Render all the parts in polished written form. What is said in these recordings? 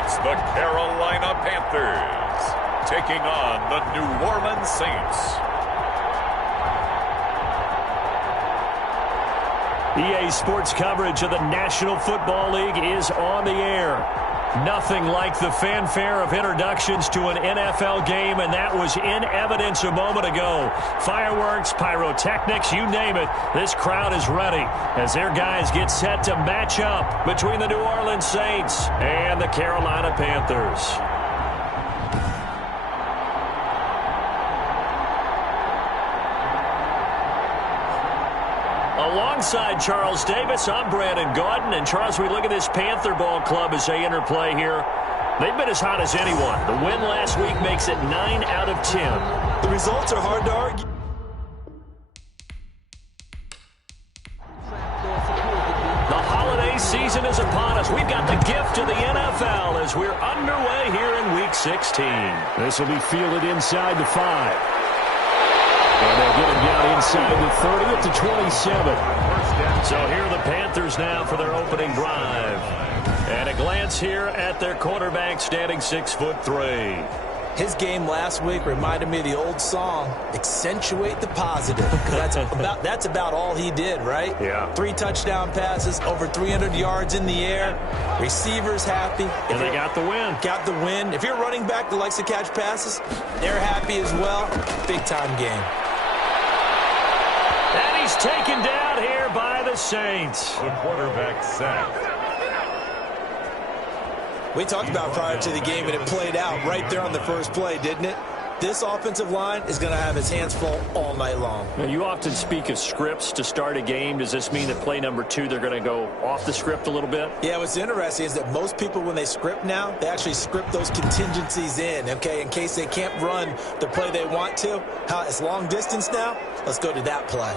It's the Carolina Panthers taking on the New Orleans Saints. EA Sports coverage of the National Football League is on the air. Nothing like the fanfare of introductions to an NFL game, and that was in evidence a moment ago. Fireworks, pyrotechnics, you name it. This crowd is ready as their guys get set to match up between the New Orleans Saints and the Carolina Panthers. Alongside Charles Davis, I'm Brandon Gaudin. And Charles, we look at this Panther ball club as they interplay here. They've been as hot as anyone. The win last week makes it 9 out of 10. The results are hard to argue. The holiday season is upon us. We've got the gift of the NFL as we're underway here in Week 16. This will be fielded inside the 5. And they'll get him down inside the 30 up to 27. So here are the Panthers now for their opening drive. And a glance here at their quarterback standing 6'3". His game last week reminded me of the old song, Accentuate the Positive. That's about all he did, right? Yeah. 3 touchdown passes, over 300 yards in the air. Receivers happy. And they got the win. Got the win. If you're a running back that likes to catch passes, they're happy as well. Big-time game. And he's taken down here by the Saints. The quarterback sacked. We talked about prior to the game, and it played out right there on the first play, didn't it? This offensive line is going to have its hands full all night long. Now, you often speak of scripts to start a game. Does this mean that play number 2, they're going to go off the script a little bit? Yeah, what's interesting is that most people, when they script now, they actually script those contingencies in, okay, in case they can't run the play they want to. How it's long distance now? Let's go to that play.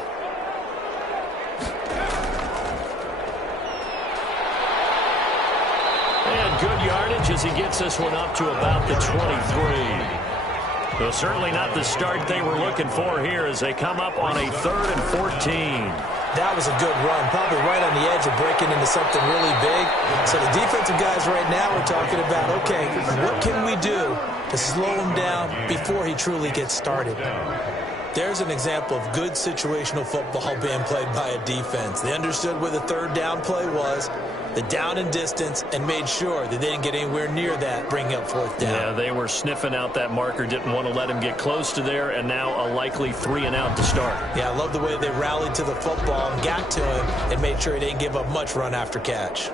And good yardage as he gets this one up to about the 23. So certainly not the start they were looking for here as they come up on a 3rd and 14. That was a good run, probably right on the edge of breaking into something really big. So the defensive guys right now are talking about, okay, what can we do to slow him down before he truly gets started? There's an example of good situational football being played by a defense. They understood where the 3rd down play was, the down and distance, and made sure that they didn't get anywhere near that, bringing up 4th down. Yeah, they were sniffing out that marker, didn't want to let him get close to there, and now a likely 3 and out to start. Yeah, I love the way they rallied to the football and got to him and made sure he didn't give up much run after catch.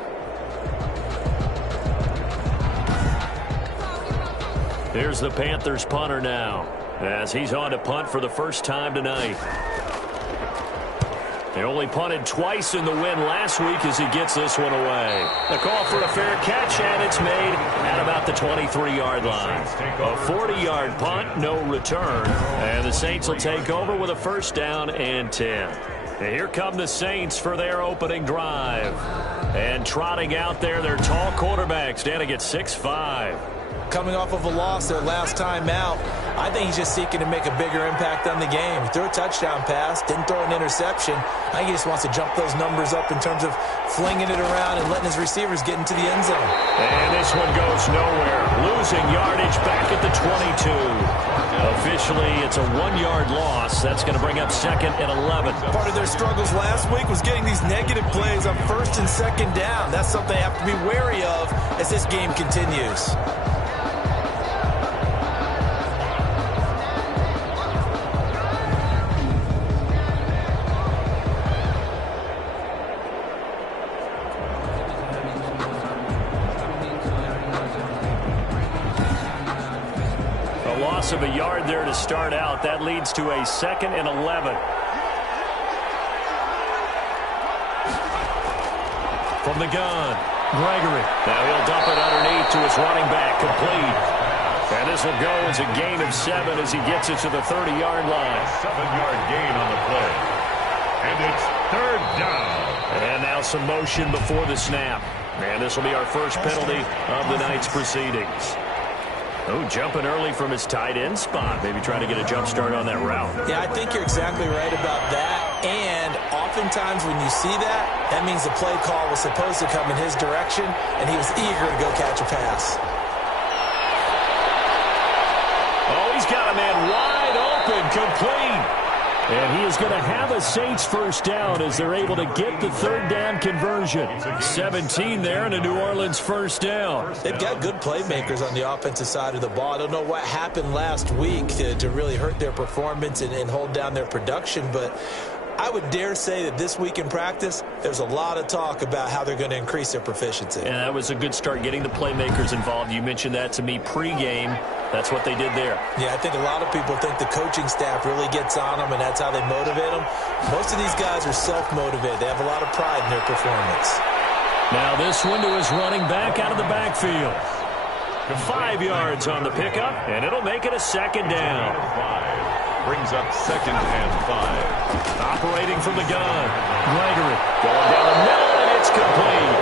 Here's the Panthers punter now as he's on to punt for the first time tonight. They only punted twice in the win last week as he gets this one away. The call for a fair catch, and it's made at about the 23-yard line. A 40-yard punt, no return. And the Saints will take over with a 1st down and 10. And here come the Saints for their opening drive. And trotting out there, their tall quarterback standing at 6'5". Coming off of a loss their last time out, I think he's just seeking to make a bigger impact on the game. He threw a touchdown pass, didn't throw an interception. I think he just wants to jump those numbers up in terms of flinging it around and letting his receivers get into the end zone. And this one goes nowhere. Losing yardage back at the 22. Officially, it's a 1-yard loss. That's going to bring up 2nd and 11. Part of their struggles last week was getting these negative plays on 1st and 2nd down. That's something they have to be wary of as this game continues. Of a yard there to start out. That leads to a 2nd and 11. From the gun, Gregory. Now he'll dump it underneath to his running back, complete. And this will go as a gain of 7 as he gets it to the 30-yard line. 7-yard gain on the play. And it's 3rd down. And now some motion before the snap. And this will be our first penalty of the night's proceedings. Oh, jumping early from his tight end spot. Maybe trying to get a jump start on that route. Yeah, I think you're exactly right about that. And oftentimes when you see that, that means the play call was supposed to come in his direction, and he was eager to go catch a pass. Oh, he's got a man wide open, complete. And he is going to have a Saints first down as they're able to get the third down conversion. 17 there and a New Orleans first down. They've got good playmakers on the offensive side of the ball. I don't know what happened last week to really hurt their performance and hold down their production, but I would dare say that this week in practice, there's a lot of talk about how they're going to increase their proficiency. And that was a good start, getting the playmakers involved. You mentioned that to me pregame. That's what they did there. Yeah, I think a lot of people think the coaching staff really gets on them, and that's how they motivate them. Most of these guys are self-motivated. They have a lot of pride in their performance. Now this one to his running back out of the backfield. 5 yards on the pickup, and it'll make it a second down. Brings up 2nd and 5. Operating from the gun. Gregory going down the middle, and it's complete.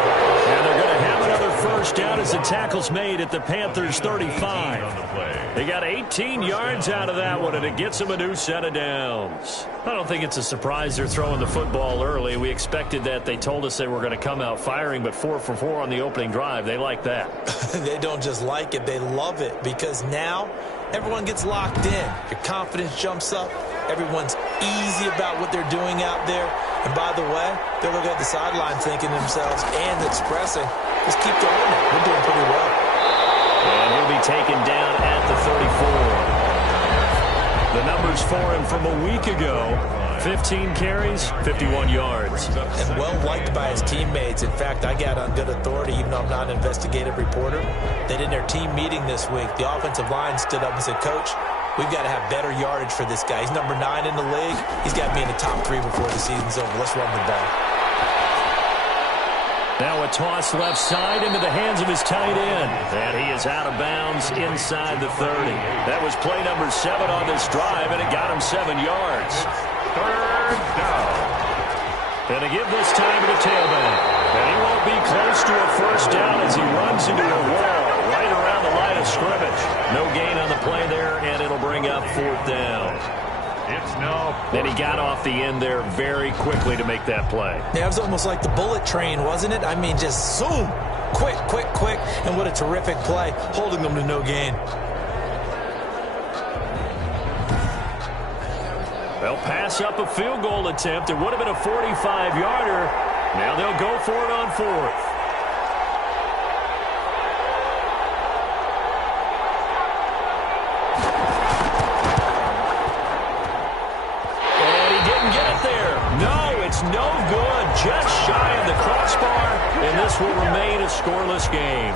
And they're going to have another first down as the tackle's made at the Panthers' 35. They got 18 yards out of that one, and it gets them a new set of downs. I don't think it's a surprise they're throwing the football early. We expected that. They told us they were going to come out firing, but 4 for 4 on the opening drive. They like that. They don't just like it. They love it, because now everyone gets locked in. Your confidence jumps up. Everyone's easy about what they're doing out there. And by the way, they're looking at the sideline thinking to themselves and expressing, just keep throwing it. We're doing pretty well. And he'll be taken down at the 34. The numbers for him from a week ago: 15 carries, 51 yards. And well-liked by his teammates. In fact, I got on good authority, even though I'm not an investigative reporter, that in their team meeting this week, the offensive line stood up and said, "Coach, we've got to have better yardage for this guy. He's number 9 in the league. He's got to be in the top 3 before the season's over. Let's run the ball." Now a toss left side into the hands of his tight end. And he is out of bounds inside the 30. That was play number 7 on this drive, and it got him 7 yards. 3rd down. And to give this time to the tailback. And he won't be close to a first down as he runs into a wall right around the line of scrimmage. No gain on the play there, and it'll bring up 4th down. It's now. Then he got off the end there very quickly to make that play. Yeah, it was almost like the bullet train, wasn't it? I mean, just zoom. Quick, quick, quick. And what a terrific play, holding them to no gain. They'll pass up a field goal attempt. It would have been a 45-yarder. Now they'll go for it on 4th. No good, just shy of the crossbar, and this will remain a scoreless game.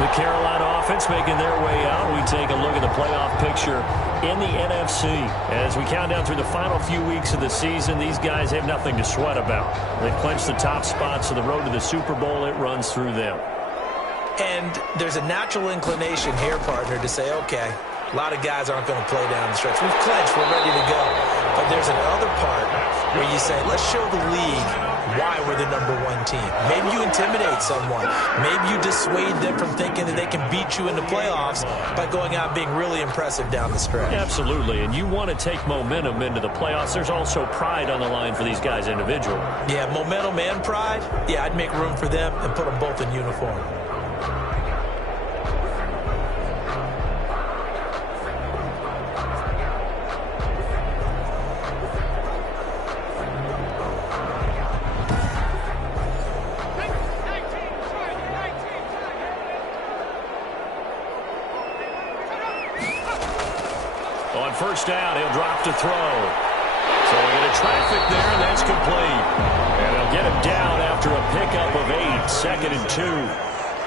The Carolina offense making their way out. We take a look at the playoff picture in the NFC. As we count down through the final few weeks of the season, these guys have nothing to sweat about. They've clinched the top spots of the road to the Super Bowl. It runs through them. And there's a natural inclination here, partner, to say, okay, a lot of guys aren't going to play down the stretch. We've clinched. We're ready to go. But there's another part where you say, let's show the league why we're the #1 team. Maybe you intimidate someone. Maybe you dissuade them from thinking that they can beat you in the playoffs by going out and being really impressive down the stretch. Absolutely, and you want to take momentum into the playoffs. There's also pride on the line for these guys individually. Yeah, momentum and pride. Yeah, I'd make room for them and put them both in uniform. On first down, he'll drop to throw. So we get a traffic there, and that's complete. And they'll get him down after a pickup of 8, 2nd and 2.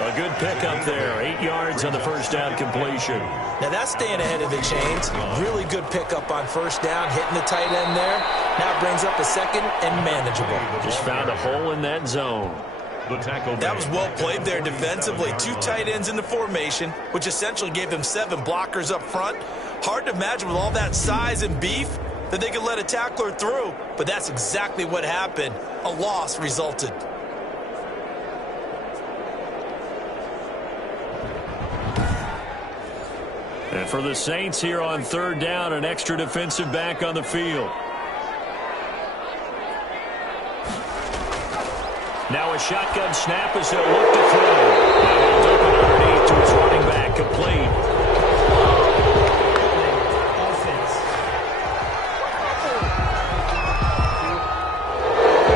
A good pickup there, 8 yards on the first down completion. Now that's staying ahead of the chains. Really good pickup on first down, hitting the tight end there. Now it brings up a 2nd and manageable. Just found a hole in that zone. That was well played there defensively. 2 tight ends in the formation, which essentially gave them 7 blockers up front. Hard to imagine with all that size and beef that they could let a tackler through, but that's exactly what happened. A loss resulted. And for the Saints here on third down, an extra defensive back on the field. Now a shotgun snap as he'll look to throw. Now he'll dump it underneath to his running back, complete.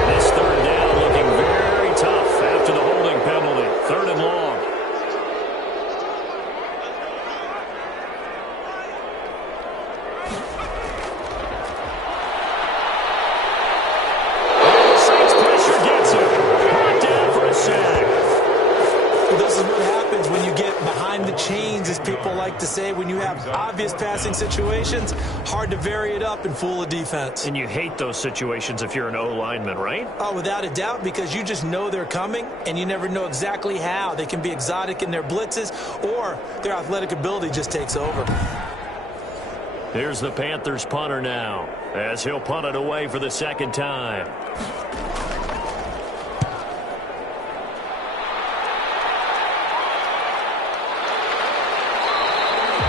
This third down looking very tough after the holding penalty. Third and long. To say when you have obvious passing situations, hard to vary it up and fool a defense. And you hate those situations if you're an O-lineman, right? Oh, without a doubt, because you just know they're coming, and you never know exactly how. They can be exotic in their blitzes, or their athletic ability just takes over. Here's the Panthers punter now, as he'll punt it away for the second time.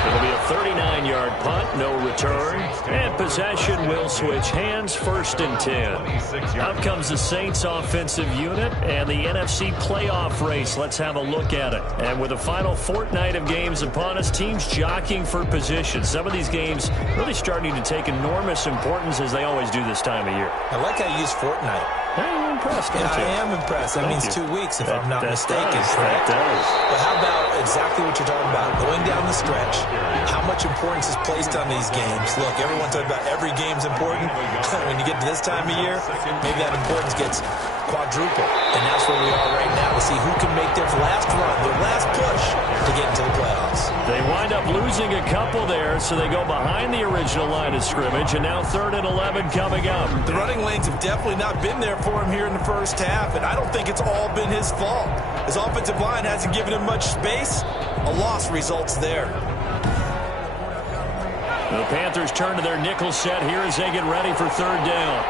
It'll be a 39-yard punt, no return, and possession will switch hands, 1st and 10. Out comes the Saints offensive unit and the NFC playoff race. Let's have a look at it. And with the final fortnight of games upon us, teams jockeying for position. Some of these games really starting to take enormous importance as they always do this time of year. I like how you use fortnight. You're impressed, aren't you? I am impressed. That means 2 weeks, if I'm not mistaken. That does. But how about exactly what you're talking about? Going down the stretch, how much importance is placed on these games? Look, everyone talks about every game's important. When you get to this time of year, maybe that importance gets quadruple. And that's where we are right now to see who can make their last run, their last push to get into the playoffs. They wind up losing a couple there, so they go behind the original line of scrimmage, and now 3rd and 11 coming up. The running lanes have definitely not been there for him here in the first half, and I don't think it's all been his fault. His offensive line hasn't given him much space. A loss results there. The Panthers turn to their nickel set here as they get ready for 3rd down.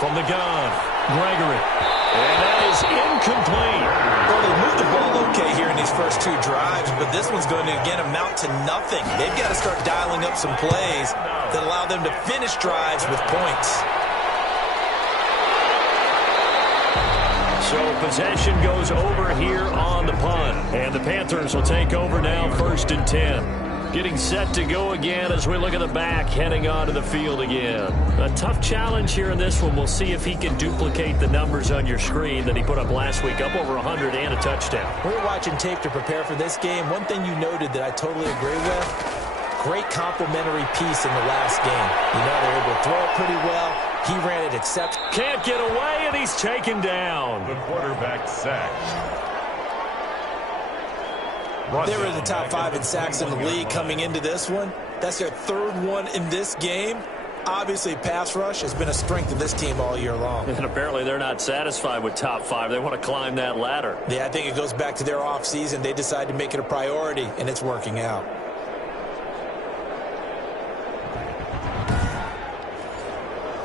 From the gun, Gregory. And that is incomplete. Well, they moved the ball okay here in these first 2 drives, but this one's going to, again, amount to nothing. They've got to start dialing up some plays that allow them to finish drives with points. So possession goes over here on the punt. And the Panthers will take over now, 1st and 10. Getting set to go again as we look at the back, heading onto the field again. A tough challenge here in this one. We'll see if he can duplicate the numbers on your screen that he put up last week, up over 100 and a touchdown. We were watching tape to prepare for this game. One thing you noted that I totally agree with, great complimentary piece in the last game. You know, they were able to throw it pretty well. He ran it except. Can't get away, and he's taken down. The quarterback sacked. They were in the top 5 in sacks in the league coming into this one. That's their 3rd one in this game. Obviously, pass rush has been a strength of this team all year long. And apparently they're not satisfied with top 5. They want to climb that ladder. Yeah, I think it goes back to their offseason. They decided to make it a priority, and it's working out.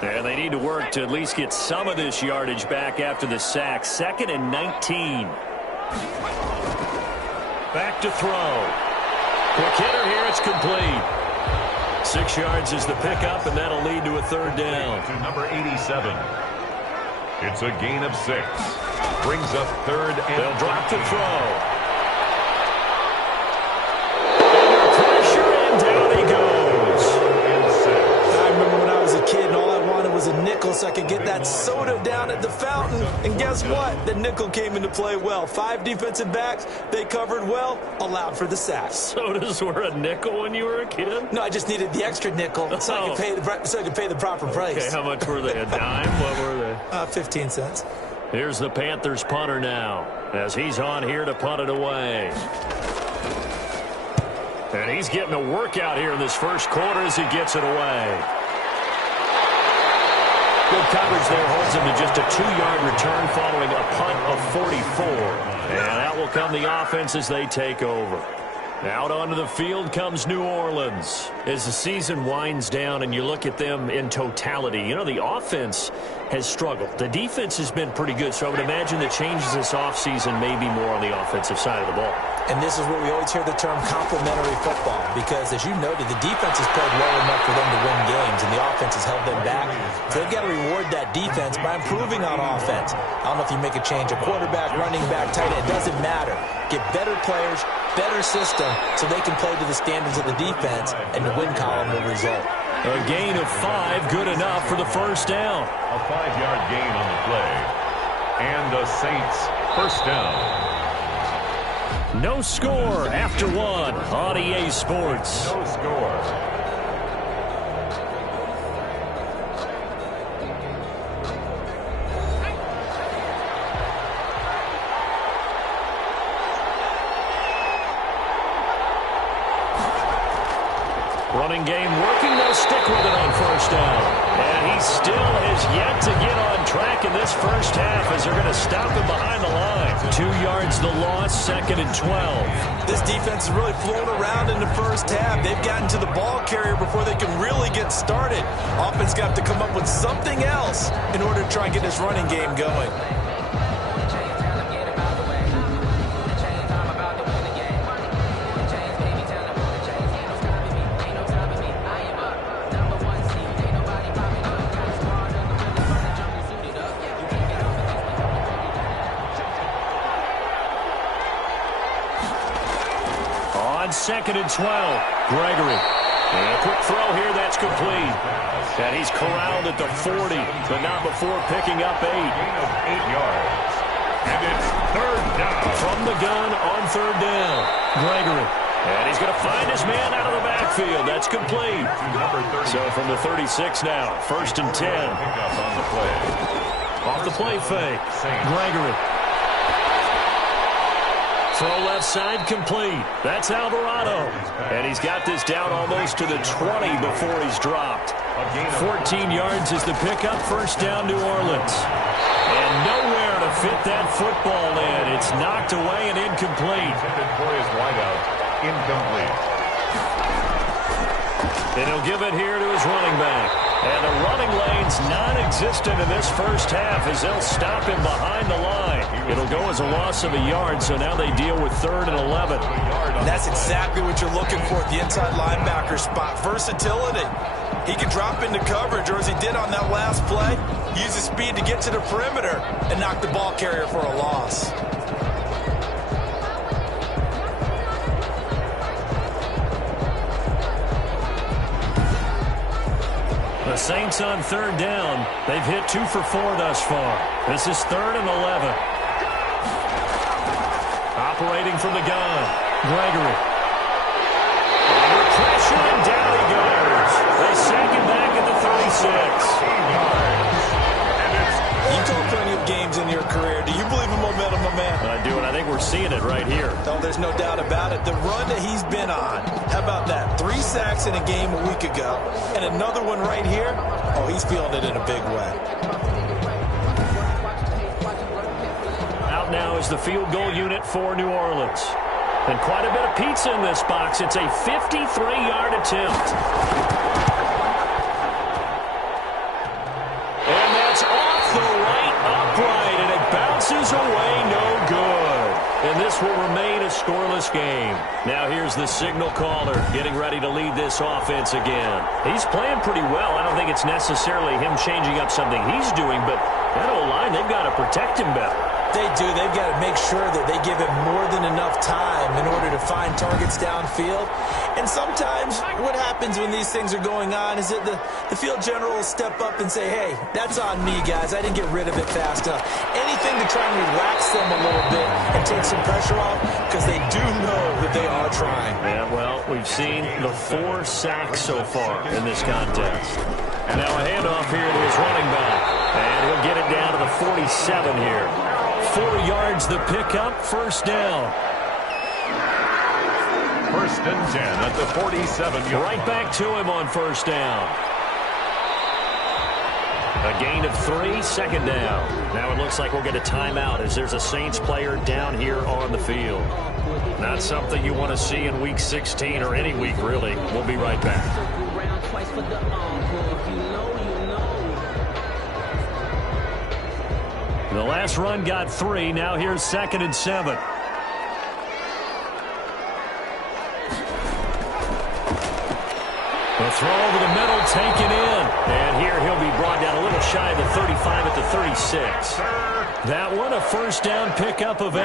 And they need to work to at least get some of this yardage back after the sack. 2nd and 19. Back to throw. Quick hitter here. It's complete. 6 yards is the pickup, and that'll lead to a 3rd down. To number 87. It's a gain of 6. Brings up 3rd and they'll drop the throw. Under pressure, and down he goes. I remember when I was a kid and all I wanted was a nickel so I could get that soda down at the fountain. And guess what? The nickel came into play well. 5 defensive backs, they covered well, allowed for the sacks. Sodas were a nickel when you were a kid? No, I just needed the extra nickel so I could pay the proper price. Okay, how much were they? A dime? What were they? 15 cents. Here's the Panthers punter now as he's on here to punt it away. And he's getting a workout here in this first quarter as he gets it away. Good coverage there holds him to just a 2-yard return following a punt of 44. And out will come the offense as they take over. Out onto the field comes New Orleans. As the season winds down and you look at them in totality, you know, the offense has struggled. The defense has been pretty good, so I would imagine the changes this offseason may be more on the offensive side of the ball. And this is where we always hear the term complementary football, because as you noted, the defense has played well enough for them to win games, and the offense has held them back. So they've got to reward that defense by improving on offense. I don't know if you make a change, a quarterback, running back, tight end, it doesn't matter. Get better players, better system, so they can play to the standards of the defense, and the win column will result. A gain of 5, good enough for the first down. A 5-yard gain on the play. And the Saints first down. No score after 1 on EA Sports. No score. Running game working. They'll stick with it on first down. And he still has yet to get on track in this first half as they're going to stop him behind the line. 2 yards the loss, 2nd and 12. This defense has really flown around in the first half. They've gotten to the ball carrier before they can really get started. Offense got to come up with something else in order to try and get this running game going. On 2nd and 12, Gregory. And a quick throw here, that's complete. And he's corralled at the 40, but not before picking up 8. Gain of 8 yards. And it's third down. From the gun on third down, Gregory. And he's going to find his man out of the backfield. That's complete. So from the 36 now, 1st and 10. Pickup on the play. Off the play fake, Gregory. Throw left side complete. That's Alvarado. And he's got this down almost to the 20 before he's dropped. 14 yards is the pickup. First down, New Orleans. And nowhere to fit that football in. It's knocked away and incomplete. Intended for his wideout. Incomplete. And he'll give it here to his running back. And the running lane's non-existent in this first half as they'll stop him behind the line. It'll go as a loss of a yard, so now they deal with 3rd and 11. And that's exactly what you're looking for at the inside linebacker spot. Versatility. He can drop into coverage, or as he did on that last play, use his speed to get to the perimeter and knock the ball carrier for a loss. The Saints on 3rd down. They've hit 2 for 4 thus far. This is 3rd and 11. Operating from the gun, Gregory. Under pressure, and down he goes. They sack him back at the 36. You've told plenty of games in your career. Do you believe in momentum, my man? I do, and I think we're seeing it right here. No, there's no doubt about it. The run that he's been on. How about that? 3 sacks in a game a week ago. And another one right here. Oh, he's feeling it in a big way. Out now is the field goal unit for New Orleans. And quite a bit of pizza in this box. It's a 53-yard attempt. And that's off the right upright, and it bounces away no good. And this will remain a scoreless game. Now here's the signal caller getting ready to lead this offense again. He's playing pretty well. I don't think it's necessarily him changing up something he's doing, but that O-line, they've got to protect him better. They do. They've got to make sure that they give him more than enough time in order to find targets downfield. And sometimes what happens when these things are going on is that the field general will step up and say, hey, that's on me, guys. I didn't get rid of it fast enough. Anything to try and relax them a little bit and take some pressure off, because they do know that they are trying. Yeah, well, we've seen the 4 sacks so far in this contest. And now a handoff here to his running back. And he'll get it down to the 47 here. 4 yards the pickup, first down. 1st and 10 at the 47-yard. Right back to him on first down. A gain of 3, second down. Now it looks like we'll get a timeout as there's a Saints player down here on the field. Not something you want to see in Week 16 or any week, really. We'll be right back. The last run got 3. Now here's 2nd and 7. The throw over the middle, taken in. And here he'll be brought down a little shy of the 35 at the 36. That one, a first down pickup of 8.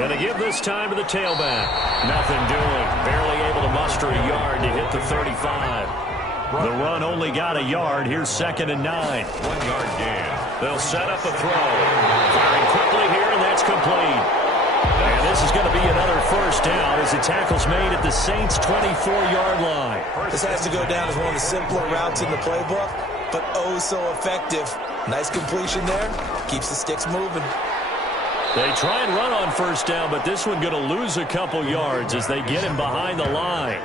And to give this time to the tailback. Nothing doing. Barely able to muster a yard to hit the 35. The run only got a yard. Here's 2nd and 9. 1 yard gain. They'll set up a throw. Firing quickly here, and that's complete. And this is going to be another first down as the tackle's made at the Saints' 24-yard line. This has to go down as one of the simpler routes in the playbook, but oh so effective. Nice completion there. Keeps the sticks moving. They try and run on first down, but this one going to lose a couple yards as they get him behind the line.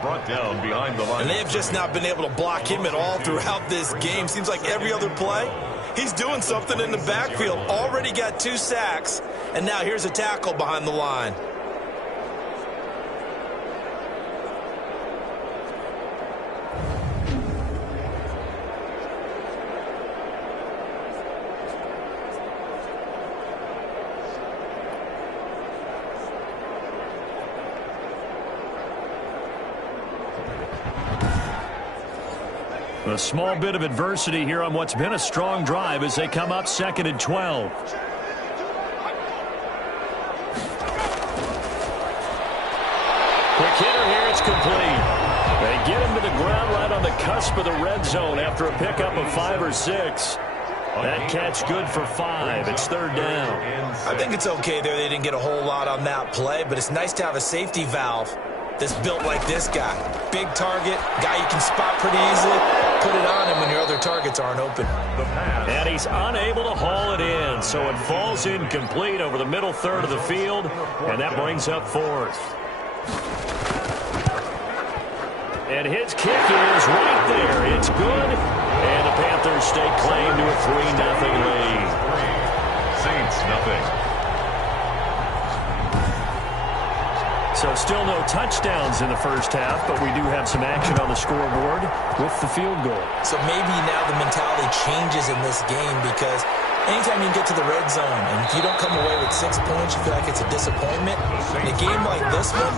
Brought down behind the line. And they've just not been able to block him at all throughout this game. Seems like every other play, he's doing something in the backfield. Already got 2 sacks, and now here's a tackle behind the line. A small bit of adversity here on what's been a strong drive as they come up 2nd and 12. Quick hitter here, it's complete. They get him to the ground right on the cusp of the red zone after a pickup of 5 or 6. That catch good for 5. It's 3rd down. I think it's okay there. They didn't get a whole lot on that play, but it's nice to have a safety valve that's built like this guy. Big target, guy you can spot pretty easily. Put it on him when your other targets aren't open. And he's unable to haul it in, so it falls incomplete over the middle third of the field, and that brings up 4th. And his kick is right there. It's good, and the Panthers stake claim to a 3-0 lead. Saints, nothing. So still no touchdowns in the first half, but we do have some action on the scoreboard with the field goal. So maybe now the mentality changes in this game because anytime you get to the red zone and if you don't come away with 6 points, you feel like it's a disappointment. In a game like this one,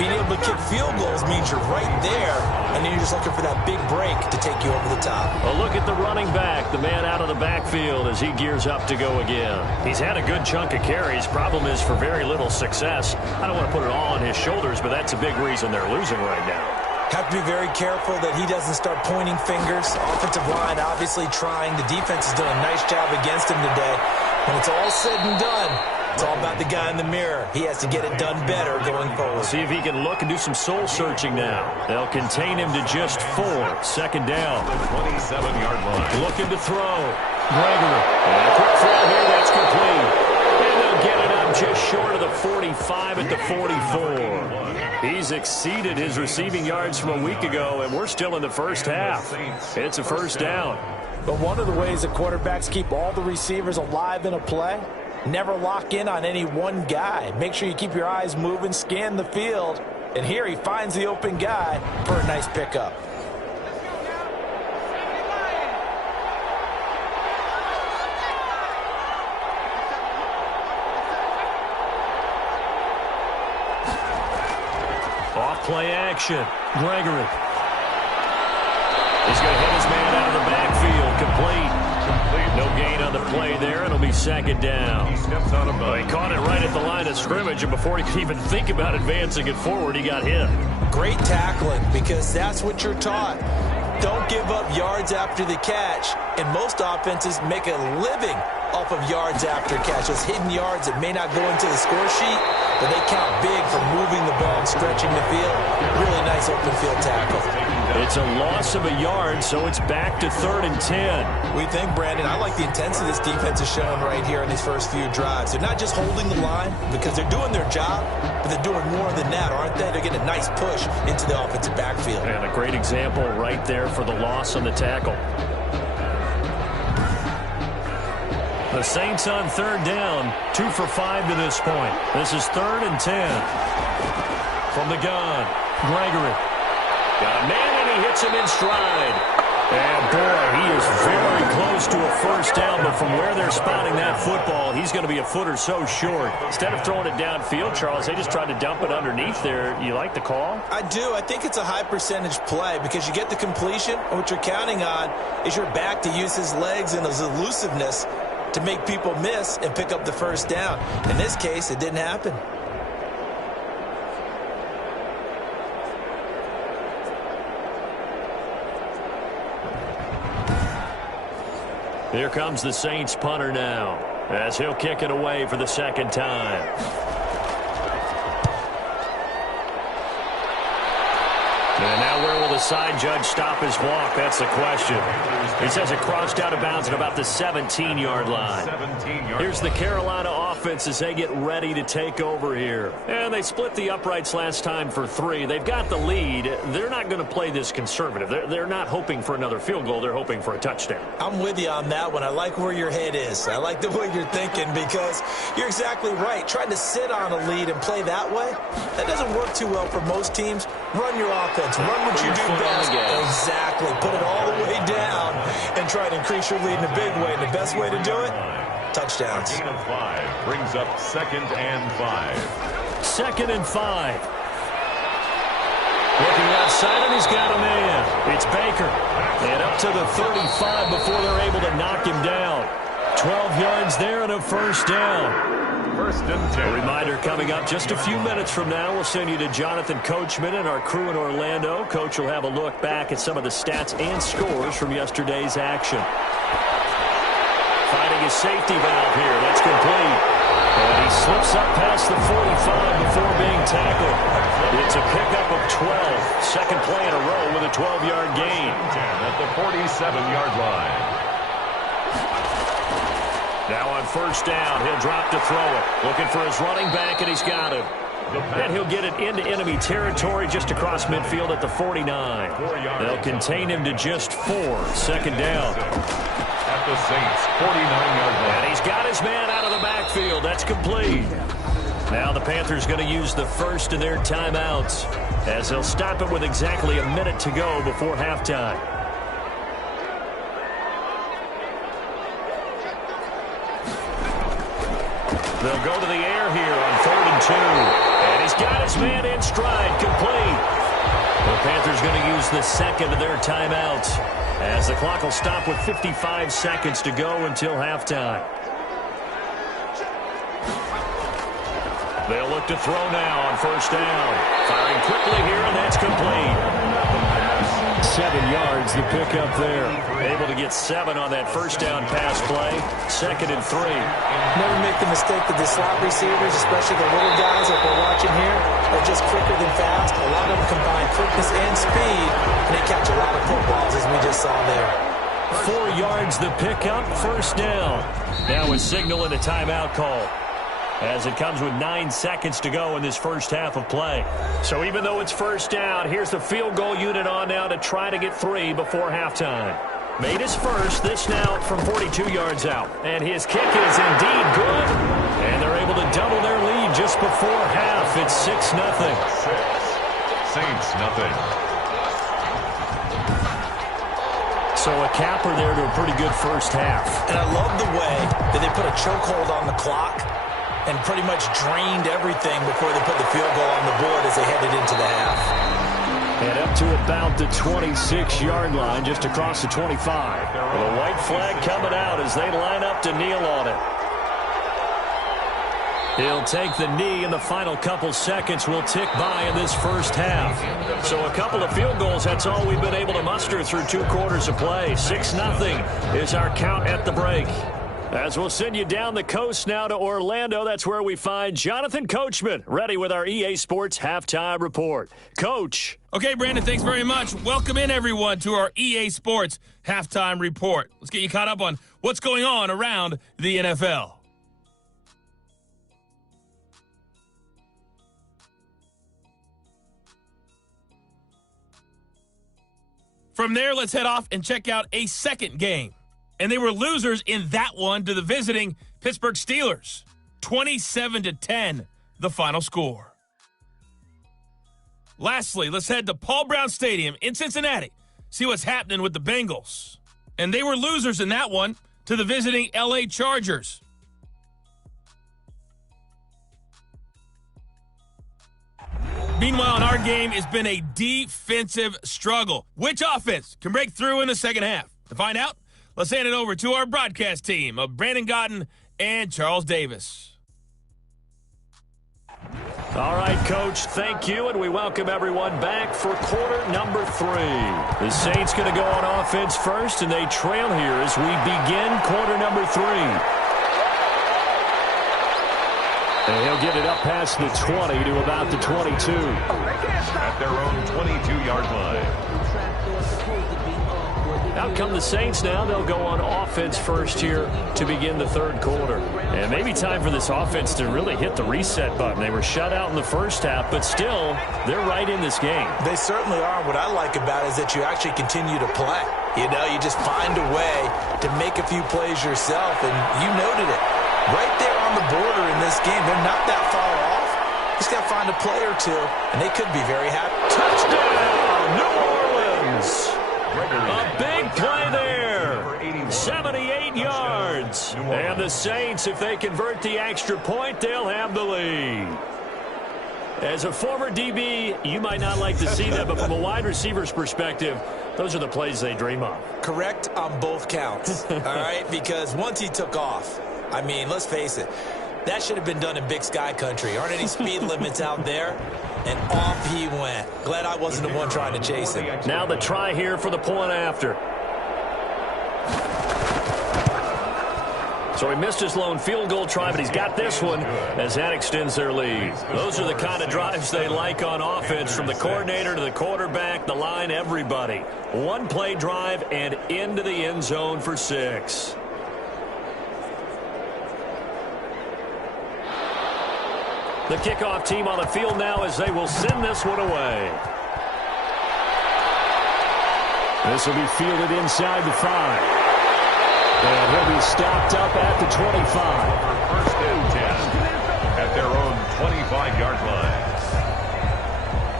being able to kick field goals means you're right there, and then you're just looking for that big break to take you over the top. A look at the running back, the man out of the backfield as he gears up to go again. He's had a good chunk of carries. Problem is for very little success. I don't want to put it all on his shoulders, but that's a big reason they're losing right now. Have to be very careful that he doesn't start pointing fingers. Offensive line obviously trying. The defense is doing a nice job against him today. When it's all said and done, it's all about the guy in the mirror. He has to get it done better going forward. See if he can look and do some soul searching now. They'll contain him to just 4. 2nd down. 27-yard line. Looking to throw. Gregory. And a quick throw here. That's complete. And they'll get it up just short of the 45 at the 44. He's exceeded his receiving yards from a week ago, and we're still in the first half. It's a first down. But one of the ways that quarterbacks keep all the receivers alive in a play, never lock in on any one guy. Make sure you keep your eyes moving, scan the field. And here he finds the open guy for a nice pickup. Play action. Gregory. He's going to hit his man out of the backfield. Complete. No gain on the play there. It'll be 2nd down. He steps out of He caught it right at the line of scrimmage, and before he could even think about advancing it forward, he got hit. Great tackling because that's what you're taught. Don't give up yards after the catch. And most offenses make a living off of yards after catch. Those hidden yards that may not go into the score sheet, but they count big for moving the ball and stretching the field. Really nice open field tackle. It's a loss of a yard, so it's back to 3rd and 10. We think, Brandon, I like the intensity this defense is showing right here in these first few drives. They're not just holding the line because they're doing their job, but they're doing more than that, aren't they? They're getting a nice push into the offensive backfield. And a great example right there for the loss on the tackle. The Saints on third down, 2 for 5 to this point. This is 3rd and 10. From the gun, Gregory. Got a man, and he hits him in stride. And, boy, he is very close to a first down, but from where they're spotting that football, he's going to be a foot or so short. Instead of throwing it downfield, Charles, they just tried to dump it underneath there. You like the call? I do. I think it's a high-percentage play because you get the completion, and what you're counting on is your back to use his legs and his elusiveness to make people miss and pick up the first down. In this case, it didn't happen. Here comes the Saints punter now, as he'll kick it away for the second time. And now where will the side judge stop his walk? That's the question. He says it crossed out of bounds at about the 17-yard line. Here's the Carolina offense as they get ready to take over here. And they split the uprights last time for 3. They've got the lead. They're not going to play this conservative. They're not hoping for another field goal. They're hoping for a touchdown. I'm with you on that one. I like where your head is. I like the way you're thinking because you're exactly right. Trying to sit on a lead and play that way, that doesn't work too well for most teams. Run your offense. Run what you do best. Exactly. Put it all the way down and try to increase your lead in a big way. And the best way to do it, touchdowns. Gain of 5 brings up 2nd and 5. 2nd and 5. Looking outside, and he's got a man. It's Baker. And up to the 35 before they're able to knock him down. 12 yards there and a first down. 1st and 10. A reminder coming up just a few minutes from now. We'll send you to Jonathan Coachman and our crew in Orlando. Coach will have a look back at some of the stats and scores from yesterday's action. Finding his safety valve here. That's complete. And he slips up past the 45 before being tackled. It's a pickup of 12. Second play in a row with a 12-yard gain. 10 at the 47-yard line. Now on first down, he'll drop to throw it. Looking for his running back, and he's got him. And he'll get it into enemy territory just across midfield at the 49. They'll contain him to just 4. Second down. At the Saints, 49-yard line. And he's got his man out of the backfield. That's complete. Now the Panthers going to use the first of their timeouts as they'll stop it with exactly a minute to go before halftime. They'll go to the air here on 3rd and 2. And he's got his man in stride, complete. The Panthers going to use the second of their timeouts as the clock will stop with 55 seconds to go until halftime. They'll look to throw now on first down. Firing quickly here, and that's complete. 7 yards, the pickup there. Able to get 7 on that first down pass play. 2nd and 3. Never make the mistake that the slot receivers, especially the little guys that we're watching here, are just quicker than fast. A lot of them combine quickness and speed, and they catch a lot of footballs, as we just saw there. 4 yards, the pickup, first down. Now a signal and a timeout call, as it comes with 9 seconds to go in this first half of play. So even though it's first down, here's the field goal unit on now to try to get 3 before halftime. Made his first, this now from 42 yards out. And his kick is indeed good. And they're able to double their lead just before half. It's 6-0. 6. Saints, nothing. So a capper there to a pretty good first half. And I love the way that they put a chokehold on the clock and pretty much drained everything before they put the field goal on the board as they headed into the half. And up to about the 26-yard line, just across the 25. With a white flag coming out as they line up to kneel on it. He'll take the knee, and the final couple seconds will tick by in this first half. So a couple of field goals, that's all we've been able to muster through 2 quarters of play. 6-0 is our count at the break. As we'll send you down the coast now to Orlando, that's where we find Jonathan Coachman, ready with our EA Sports Halftime Report. Coach. Okay, Brandon, thanks very much. Welcome in, everyone, to our EA Sports Halftime Report. Let's get you caught up on what's going on around the NFL. From there, let's head off and check out a second game. And they were losers in that one to the visiting Pittsburgh Steelers. 27-10, the final score. Lastly, let's head to Paul Brown Stadium in Cincinnati. See what's happening with the Bengals. And they were losers in that one to the visiting LA Chargers. Meanwhile, in our game, it's been a defensive struggle. Which offense can break through in the second half? To find out, let's hand it over to our broadcast team of Brandon Gotten and Charles Davis. All right, Coach, thank you, and we welcome everyone back for quarter number 3. The Saints going to go on offense first, and they trail here as we begin quarter number 3. And he'll get it up past the 20 to about the 22. At their own 22-yard line. Out come the Saints now. They'll go on offense first here to begin the third quarter. And maybe time for this offense to really hit the reset button. They were shut out in the first half, but still, they're right in this game. They certainly are. What I like about it is that you actually continue to play. You know, you just find a way to make a few plays yourself, and you noted it. Right there on the border in this game, they're not that far off. Just got to find a play or two, and they could be very happy. Touchdown, New Orleans! A big play there. 78 yards. And the Saints, if they convert the extra point, they'll have the lead. As a former DB, you might not like to see that, but from a wide receiver's perspective, those are the plays they dream of. Correct on both counts, all right? Because once he took off, I mean, let's face it, that should have been done in Big Sky country. Aren't any speed limits out there? And off he went. Glad I wasn't the one trying to chase him. Now the try here for the point after. So he missed his lone field goal try, but he's got this one as that extends their lead. Those are the kind of drives they like on offense, from the coordinator to the quarterback, the line, everybody. One play drive and into the end zone for 6. The kickoff team on the field now as they will send this one away. This will be fielded inside the 5. And he'll be stopped up at the 25. First and 10 at their own 25-yard line.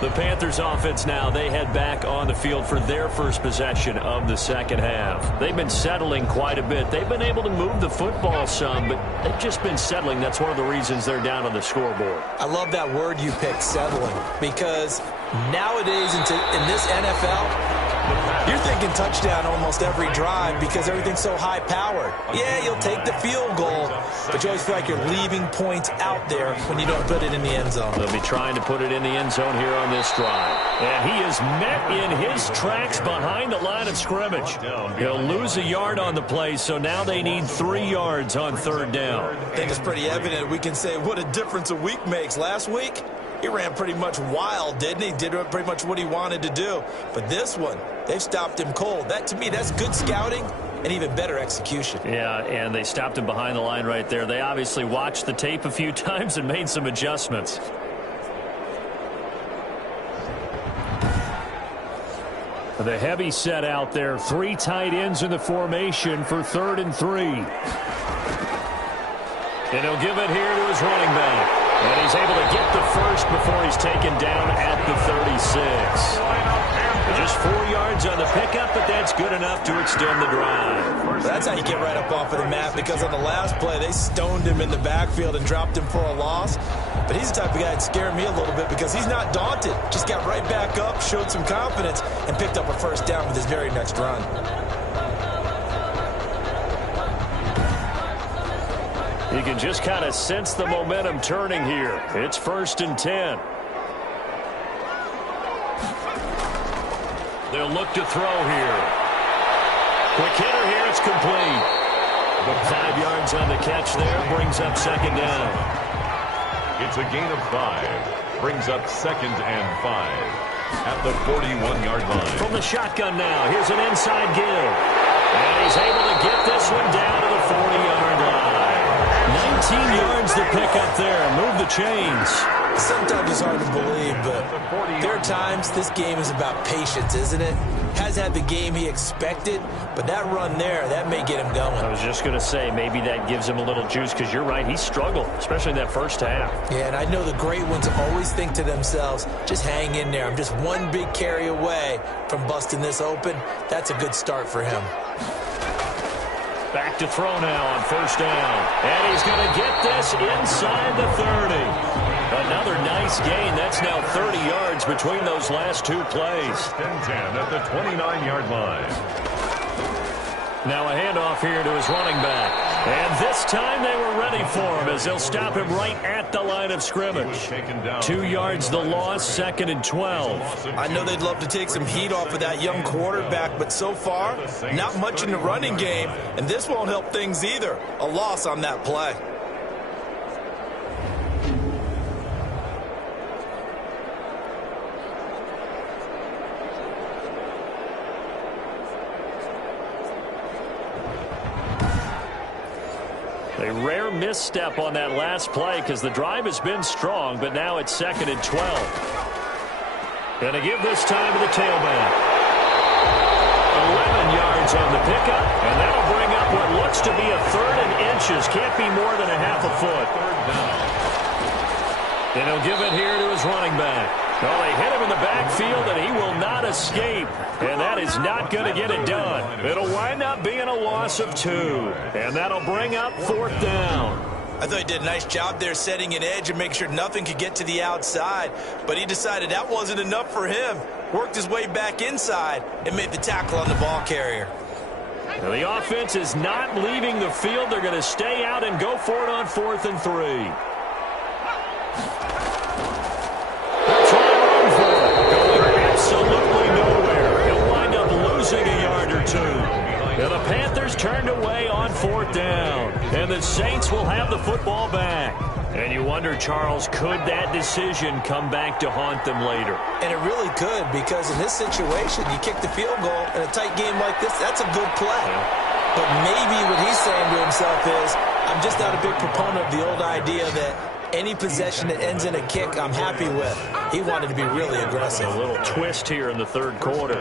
The Panthers offense now, they head back on the field for their first possession of the second half. They've been settling quite a bit. They've been able to move the football some, but they've just been settling. That's one of the reasons they're down on the scoreboard. I love that word you picked, settling, because nowadays in this NFL, you're thinking touchdown almost every drive because everything's so high-powered. Yeah, you'll take the field goal, but you always feel like you're leaving points out there when you don't put it in the end zone. They'll be trying to put it in the end zone here on this drive. And he is met in his tracks behind the line of scrimmage. He'll lose a yard on the play, so now they need 3 yards on third down. I think it's pretty evident. We can say what a difference a week makes. Last week, he ran pretty much wild, didn't he? Did pretty much what he wanted to do. But this one, they've stopped him cold. That, to me, that's good scouting and even better execution. Yeah, and they stopped him behind the line right there. They obviously watched the tape a few times and made some adjustments. The heavy set out there. 3 tight ends in the formation for 3rd and 3. And he'll give it here to his running back. And he's able to get the first before he's taken down at the 36. Just 4 yards on the pickup, but that's good enough to extend the drive. That's how you get right up off of the mat, because on the last play, they stoned him in the backfield and dropped him for a loss. But he's the type of guy that scared me a little bit because he's not daunted. Just got right back up, showed some confidence, and picked up a first down with his very next run. You can just kind of sense the momentum turning here. It's 1st and 10. They'll look to throw here. Quick hitter here. It's complete. 5 yards on the catch there. Brings up 2nd down. It's a gain of 5. Brings up 2nd and 5 at the 41-yard line. From the shotgun now. Here's an inside give. And he's able to get this one down to the 40-yard line. 19 yards to pick up there. Move the chains. Sometimes it's hard to believe, but there are times this game is about patience, isn't it? Hasn't had the game he expected, but that run there, that may get him going. I was just going to say, maybe that gives him a little juice, because you're right, he struggled, especially in that first half. Yeah, and I know the great ones always think to themselves, just hang in there. I'm just one big carry away from busting this open. That's a good start for him. Back to throw now on first down. And he's going to get this inside the 30. Another nice gain. That's now 30 yards between those last two plays. 10-10 at the 29-yard line. Now a handoff here to his running back. And this time they were ready for him as they'll stop him right at the line of scrimmage. 2 yards the loss, 2nd and 12. I know they'd love to take some heat off of that young quarterback, but so far, not much in the running game, and this won't help things either. A loss on that play. A rare misstep on that last play because the drive has been strong, but now it's 2nd and 12. Going to give this time to the tailback. 11 yards on the pickup, and that'll bring up what looks to be a 3rd and inches. Can't be more than a half a foot. And he'll give it here to his running back. Well, they hit him in the backfield, and he will not escape. And that is not going to get it done. It'll wind up being a loss of 2. And that'll bring up 4th down. I thought he did a nice job there setting an edge and make sure nothing could get to the outside. But he decided that wasn't enough for him. Worked his way back inside and made the tackle on the ball carrier. Now the offense is not leaving the field. They're going to stay out and go for it on 4th and 3. Absolutely nowhere. He'll wind up losing a yard or 2. And the Panthers turned away on 4th down. And the Saints will have the football back. And you wonder, Charles, could that decision come back to haunt them later? And it really could, because in this situation, you kick the field goal in a tight game like this, that's a good play. But maybe what he's saying to himself is, I'm just not a big proponent of the old idea that any possession that ends in a kick, I'm happy with. He wanted to be really aggressive. A little twist here in the 3rd quarter.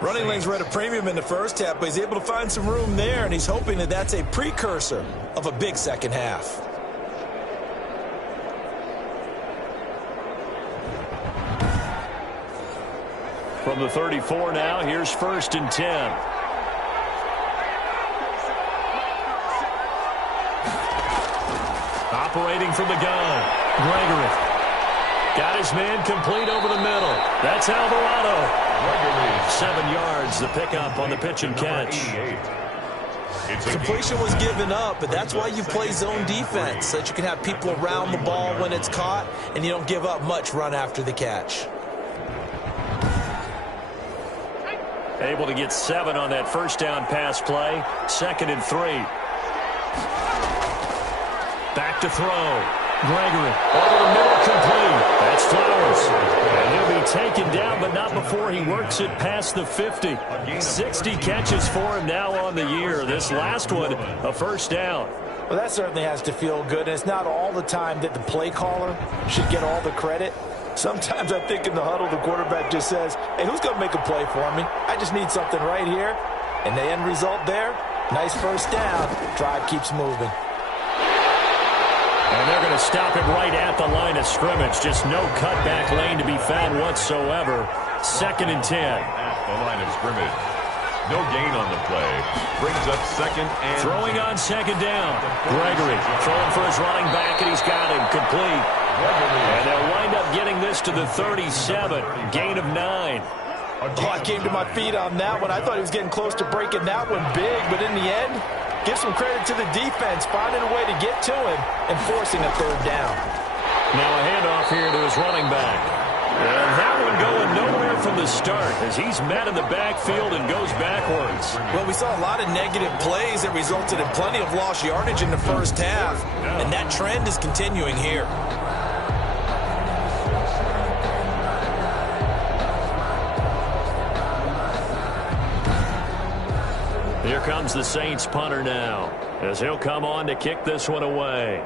Running lanes were at a premium in the first half, but he's able to find some room there, and he's hoping that that's a precursor of a big second half. From the 34 now, here's 1st and 10. Operating from the gun, Gregory. Got his man complete over the middle. That's Alvarado. 7 yards, the pickup on the pitch and catch. Completion was given up, but that's why you play zone defense, so that you can have people around the ball when it's caught, and you don't give up much run after the catch. Able to get 7 on that first down pass play. 2nd and 3. Back to throw. Gregory over the middle, complete. That's Flowers. And he'll be taken down, but not before he works it past the 50. 60 catches for him now on the year. This last one, a first down. Well, that certainly has to feel good. And it's not all the time that the play caller should get all the credit. Sometimes I think in the huddle, the quarterback just says, hey, who's going to make a play for me? I just need something right here. And the end result there, nice first down. Drive keeps moving. And they're going to stop him right at the line of scrimmage. Just no cutback lane to be found whatsoever. 2nd and 10. At the line of scrimmage. No gain on the play. Brings up 2nd and... Throwing on 2nd down. Gregory throwing for his running back, and he's got him complete. And they'll wind up getting this to the 37. Gain of 9. Oh, I came to my feet on that one. I thought he was getting close to breaking that one big, but in the end, give some credit to the defense, finding a way to get to him and forcing a 3rd down. Now a handoff here to his running back. And that one going nowhere from the start as he's met in the backfield and goes backwards. Well, we saw a lot of negative plays that resulted in plenty of lost yardage in the first half, and that trend is continuing here. Here comes the Saints punter now as he'll come on to kick this one away.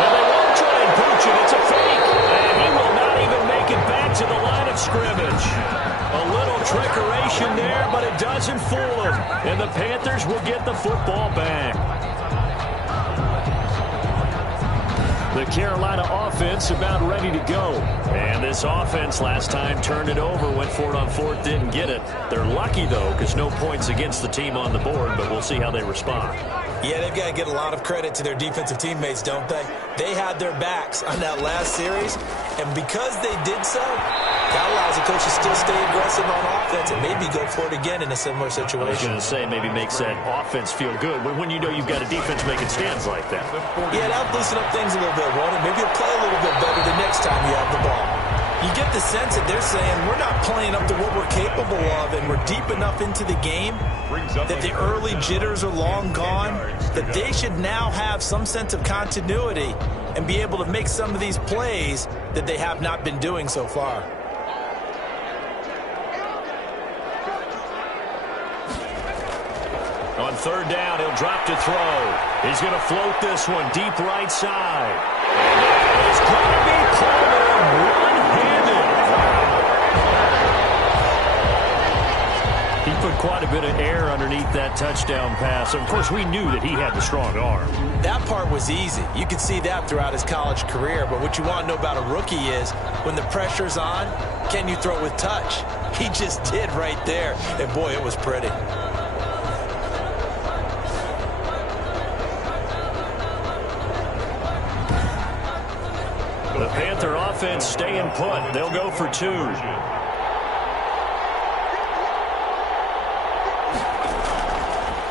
And they won't try of scrimmage. A little trickeration there, but it doesn't fool them. And the Panthers will get the football back. The Carolina offense about ready to go. And this offense last time turned it over, went for it on fourth, didn't get it. They're lucky, though, because no points against the team on the board, but we'll see how they respond. Yeah, they've got to get a lot of credit to their defensive teammates, don't they? They had their backs on that last series, and because they did so, that allows the coach to still stay aggressive on offense and maybe go for it again in a similar situation. I was going to say, maybe makes that offense feel good when you know you've got a defense making stands like that. Yeah, that'll loosen up things a little bit, won't it? Maybe you'll play a little bit better the next time you have the ball. You get the sense that they're saying we're not playing up to what we're capable of, and we're deep enough into the game that the early jitters are long gone, that they should now have some sense of continuity and be able to make some of these plays that they have not been doing so far. On third down, he'll drop to throw. He's going to float this one deep right side. And it's going to be pulled in one-handed. He put quite a bit of air underneath that touchdown pass. Of course, we knew that he had the strong arm. That part was easy. You could see that throughout his college career. But what you want to know about a rookie is when the pressure's on, can you throw with touch? He just did right there. And, boy, it was pretty. The Panther offense staying put. They'll go for two.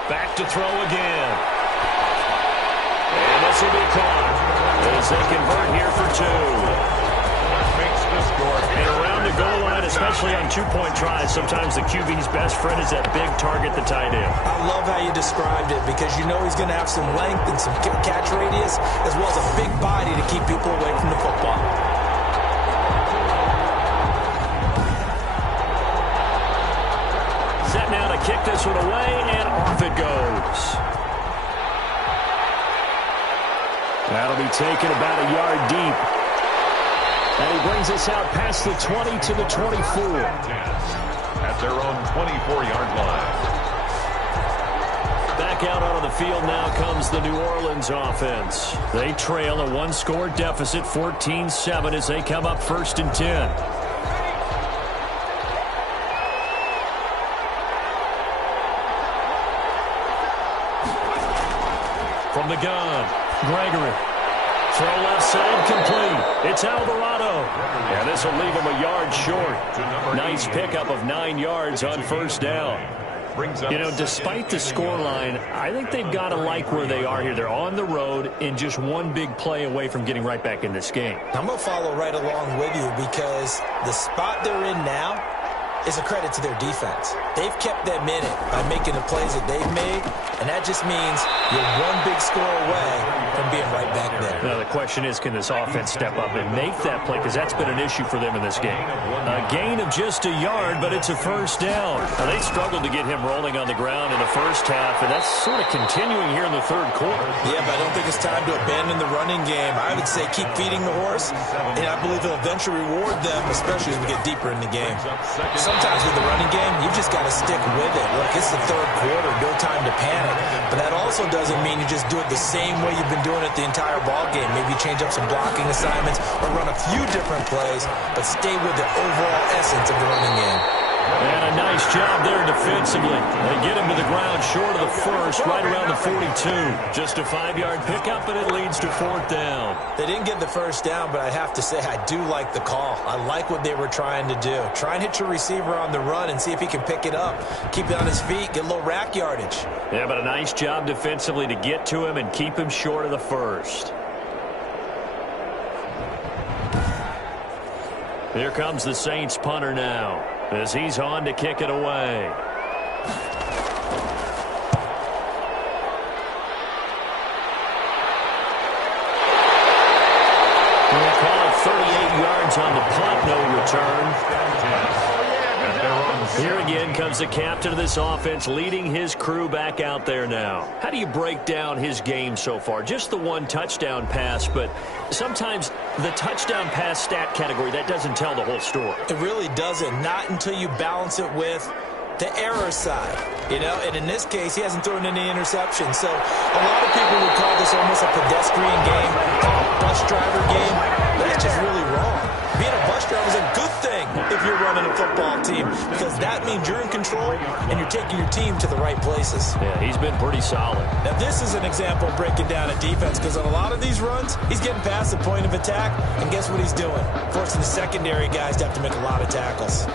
Back to throw again. And this will be caught as they convert here for two. Makes the score. And around the goal line, especially on two-point tries, sometimes the QB's best friend is that big target, the tight end. I love how you described it because you know he's going to have some length and some catch radius as well as a big body to keep people away from the football. Set now to kick this one away, and off it goes. That'll be taken about a yard deep. And he brings us out past the 20 to the 24. At their own 24-yard line. Back out onto the field now comes the New Orleans offense. They trail a one-score deficit, 14-7, as they come up 1st and 10. From the gun, Gregory. Throw left side complete. It's Alvarado. And this will leave him a yard short. Nice pickup of 9 yards on first down. You know, despite the scoreline, I think they've got to like where they are here. They're on the road and just one big play away from getting right back in this game. I'm going to follow right along with you because the spot they're in now is a credit to their defense. They've kept them in it by making the plays that they've made, and that just means you're one big score away from being right back there. Now, the question is, can this offense step up and make that play? Because that's been an issue for them in this game. A gain of just a yard, but it's a first down. Now, they struggled to get him rolling on the ground in the first half, and that's sort of continuing here in the third quarter. Yeah, but I don't think it's time to abandon the running game. I would say keep feeding the horse, and I believe it'll eventually reward them, especially as we get deeper in the game. Sometimes with the running game, you just got to stick with it. Look, it's the third quarter, no time to panic. But that also doesn't mean you just do it the same way you've been doing it the entire ball game. Maybe change up some blocking assignments or run a few different plays, but stay with the overall essence of the running game. And a nice job there defensively. They get him to the ground short of the first, right around the 42. Just a 5-yard pickup, and it leads to 4th down. They didn't get the first down, but I have to say I do like the call. I like what they were trying to do. Try and hit your receiver on the run and see if he can pick it up. Keep it on his feet, get a little rack yardage. Yeah, but a nice job defensively to get to him and keep him short of the first. Here comes the Saints punter now, as he's on to kick it away. We'll call it 38 yards on the punt, no return. At their own Here again comes the captain of this offense leading his crew back out there now. How do you break down his game so far? Just the one touchdown pass, but sometimes the touchdown pass stat category, that doesn't tell the whole story. It really doesn't. Not until you balance it with the error side, and in this case, he hasn't thrown any interceptions. So a lot of people would call this almost a pedestrian game, a bus driver game. That's just really wrong. Being a bus driver is a good thing if you're running a football team, because that means you're in control and you're taking your team to the right places. Yeah, he's been pretty solid. Now, this is an example of breaking down a defense, because on a lot of these runs, he's getting past the point of attack, and guess what he's doing? Forcing the secondary guys to have to make a lot of tackles.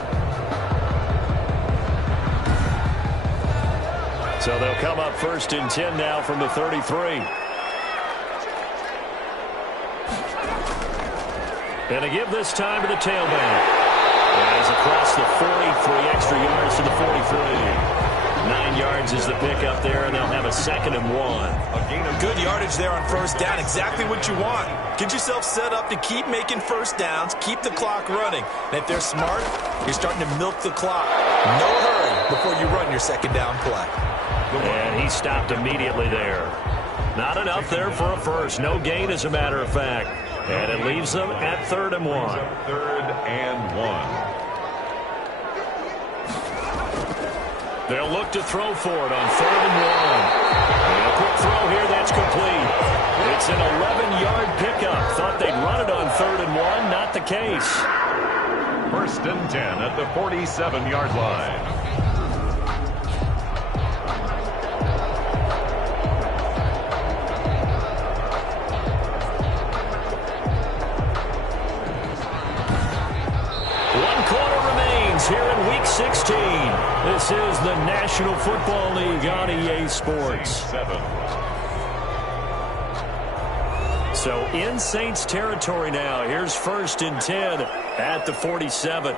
So they'll come up 1st and 10 now from the 33. And to give this time to the tailback. As across the 40, 3 extra yards to the 43. 9 yards is the pickup there, and they'll have a 2nd and 1. Good yardage there on 1st down. Exactly what you want. Get yourself set up to keep making 1st downs, keep the clock running. And if they're smart, you're starting to milk the clock. No hurry before you run your 2nd down play. And he stopped immediately there. Not enough there for a first. No gain, as a matter of fact. And it leaves them at 3rd and 1. 3rd and 1. They'll look to throw for it on 3rd and 1. And a quick throw here, that's complete. It's an 11-yard pickup. Thought they'd run it on 3rd and 1. Not the case. 1st and 10 at the 47-yard line. Here in Week 16. This is the National Football League on EA Sports. So in Saints territory now. Here's 1st and 10 at the 47.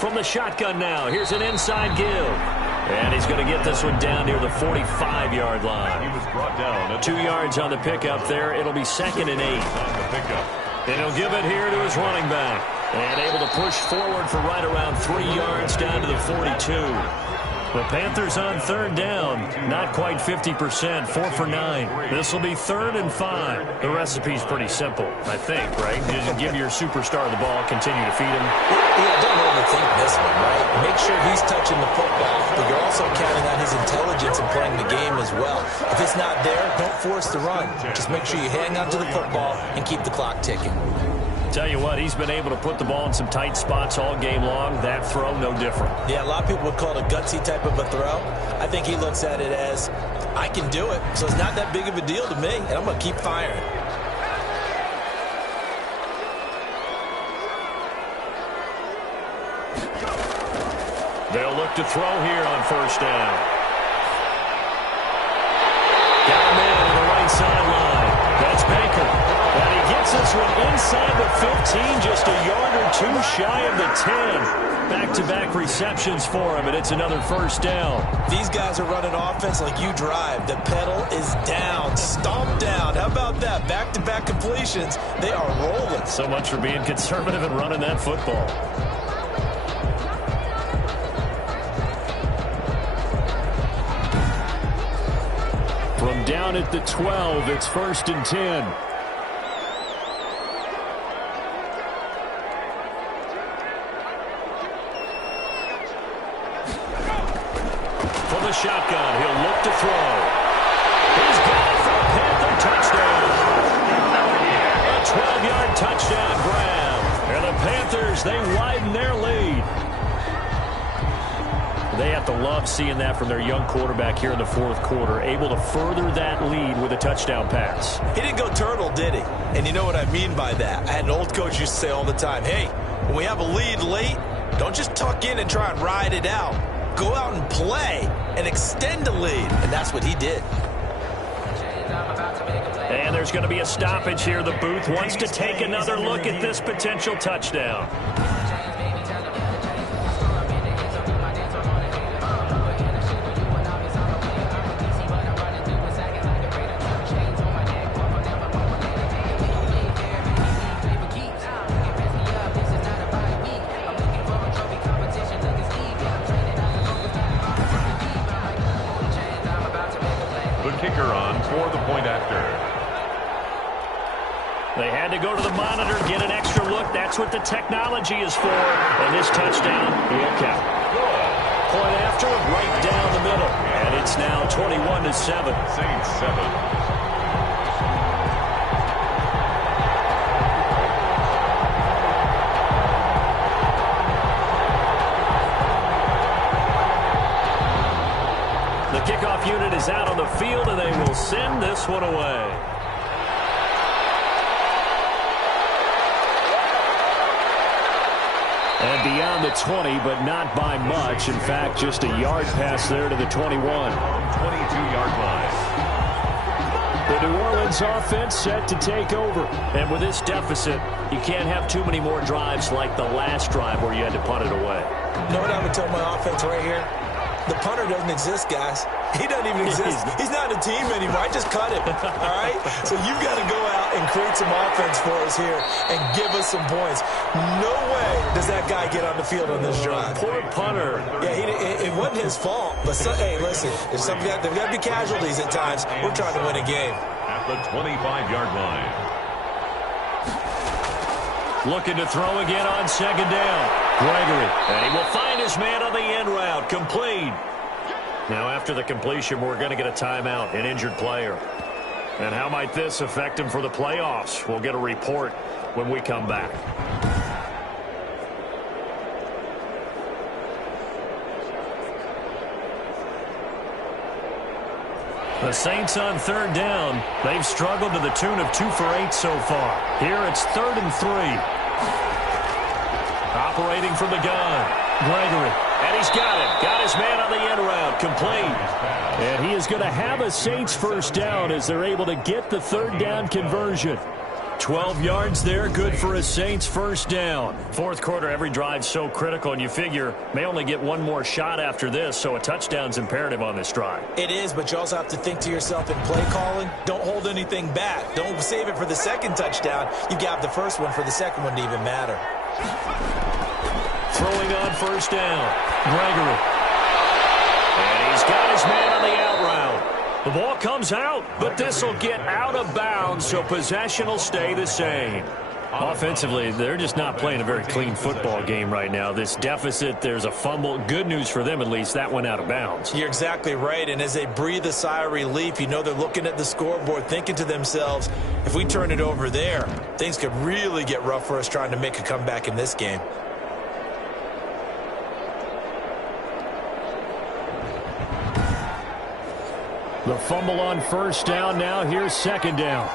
From the shotgun now, here's an inside give. And he's going to get this one down near the 45-yard line. He was brought down. 2 yards on the pickup there. It'll be 2nd and 8. On the pickup. And he'll give it here to his running back. And able to push forward for right around 3 yards down to the 42. The Panthers on 3rd down. Not quite 50%. 4 for 9. This will be 3rd and 5. The recipe's pretty simple, I think, right? You just give your superstar the ball, continue to feed him. Yeah, don't overthink this one, right? Make sure he's touching the football, but you're also counting on his intelligence in playing the game as well. If it's not there, don't force the run. Just make sure you hang on to the football and keep the clock ticking. Tell you what, he's been able to put the ball in some tight spots all game long. That throw, no different. Yeah, a lot of people would call it a gutsy type of a throw. I think he looks at it as, I can do it, so it's not that big of a deal to me, and I'm going to keep firing. They'll look to throw here on 1st down. Got him in on the right sideline. That's Baker. And he gets this one inside the 15, just a yard or 2 shy of the 10. Back-to-back receptions for him, and it's another 1st down. These guys are running offense like you drive. The pedal is down, stomp down. How about that? Back-to-back completions. They are rolling. So much for being conservative and running that football. From down at the 12, it's 1st and 10. Shotgun. He'll look to throw. He's got it for a Panther touchdown. A 12-yard touchdown grab. And the Panthers, they widen their lead. They have to love seeing that from their young quarterback here in the 4th quarter, able to further that lead with a touchdown pass. He didn't go turtle, did he? And you know what I mean by that. I had an old coach used to say all the time, hey, when we have a lead late, don't just tuck in and try and ride it out. Go out and play and extend the lead. And that's what he did. And there's going to be a stoppage here. The booth wants to take another look at this potential touchdown. The kicker on for the point after. They had to go to the monitor, get an extra look. That's what the technology is for. And this touchdown will count. Point after, right down the middle. And it's now 21-7. Saints 7. The kickoff unit is out on the field, and they will send this one away. And beyond the 20, but not by much. In fact, just a yard pass there to the 21. 22-yard line. The New Orleans offense set to take over. And with this deficit, you can't have too many more drives like the last drive where you had to punt it away. You know what I would tell my offense right here? The punter doesn't exist, guys. He doesn't even exist. He's not a team anymore. I just cut him, all right? So you've got to go out and create some offense for us here and give us some points. No way does that guy get on the field on this drive. Poor punter. Yeah, it wasn't his fault. But, hey, listen, there's got to be casualties at times. We're trying to win a game. At the 25-yard line. Looking to throw again on second down. Gregory. And he will find his man on the end route. Complete. Now after the completion, we're going to get a timeout, an injured player. And how might this affect him for the playoffs? We'll get a report when we come back. The Saints on third down. They've struggled to the tune of 2 for 8 so far. Here it's 3rd and 3. Operating from the gun. Gregory. And he's got it. Got his man on the end route. Complete. And he is going to have a Saints first down as they're able to get the third down conversion. 12 yards there, good for a Saints first down. Fourth quarter, every drive so critical, and you figure may only get one more shot after this, so a touchdown's imperative on this drive. It is, but you also have to think to yourself in play calling, don't hold anything back. Don't save it for the second touchdown. You got the first one for the second one to even matter. Throwing on first down, Gregory. And he's got his man on the out route. The ball comes out, but this will get out of bounds, so possession will stay the same. Offensively, they're just not playing a very clean football game right now. This deficit, there's a fumble. Good news for them, at least. That went out of bounds. You're exactly right, and as they breathe a sigh of relief, you know they're looking at the scoreboard, thinking to themselves, if we turn it over there, things could really get rough for us trying to make a comeback in this game. The fumble on first down. Now here's second down.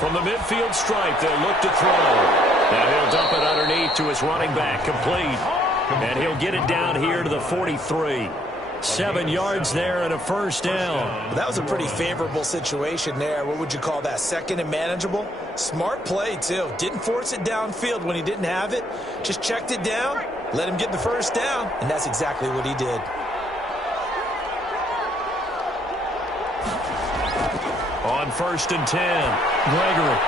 From the midfield stripe, they'll look to throw. Now he'll dump it underneath to his running back. Complete. And he'll get it down here to the 43. 7 yards there and a first down. Well, that was a pretty favorable situation there. What would you call that? Second and manageable? Smart play, too. Didn't force it downfield when he didn't have it. Just checked it down, let him get the first down, and that's exactly what he did. On 1st and 10, Gregory.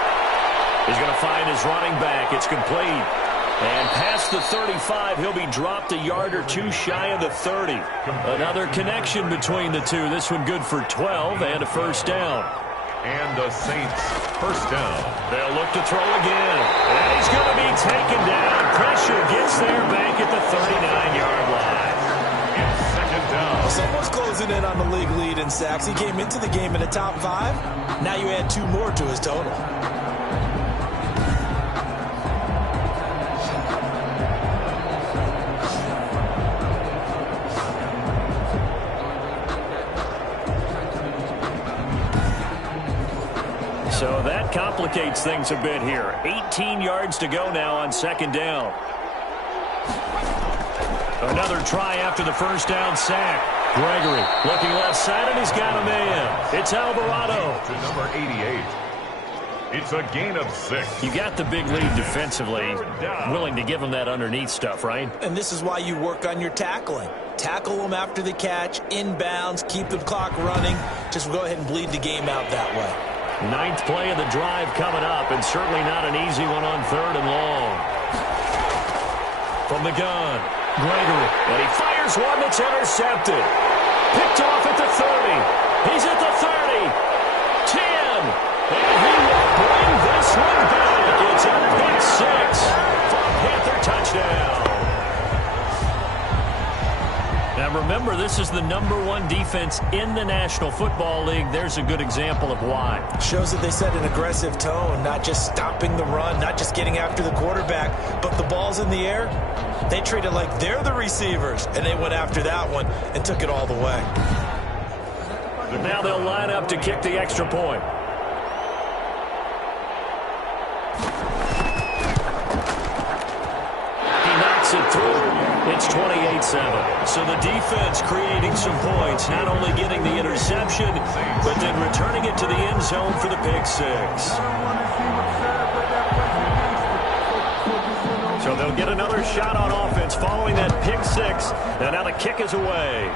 He's going to find his running back. It's complete. And past the 35, he'll be dropped a yard or two shy of the 30. Another connection between the two. This one good for 12 and a first down. And the Saints first down. They'll look to throw again. And he's going to be taken down. Pressure gets there back at the 39-yard line. It's second down. Someone's closing in on the league lead in sacks. He came into the game in the top 5. Now you add 2 more to his total. So that complicates things a bit here. 18 yards to go now on second down. Another try after the first down sack. Gregory looking left side, and he's got a man. It's Alvarado. To number 88. It's a gain of 6. You got the big lead defensively. Willing to give him that underneath stuff, right? And this is why you work on your tackling. Tackle them after the catch, inbounds, keep the clock running. Just go ahead and bleed the game out that way. 9th play of the drive coming up, and certainly not an easy one on 3rd and long. From the gun, Gregory, and he fires Here's one that's intercepted. Picked off at the 30. He's at the 30. 10. And he will bring this one back. It's a pick six for a Panther touchdown. Now remember, this is the #1 defense in the National Football League. There's a good example of why. Shows that they set an aggressive tone, not just stopping the run, not just getting after the quarterback, but the ball's in the air. They treat it like they're the receivers, and they went after that one and took it all the way. Now they'll line up to kick the extra point. He knocks it through. It's 28-7. So the defense creating some points, not only getting the interception, but then returning it to the end zone for the pick six. So they'll get another shot on offense following that pick six. And now the kick is away.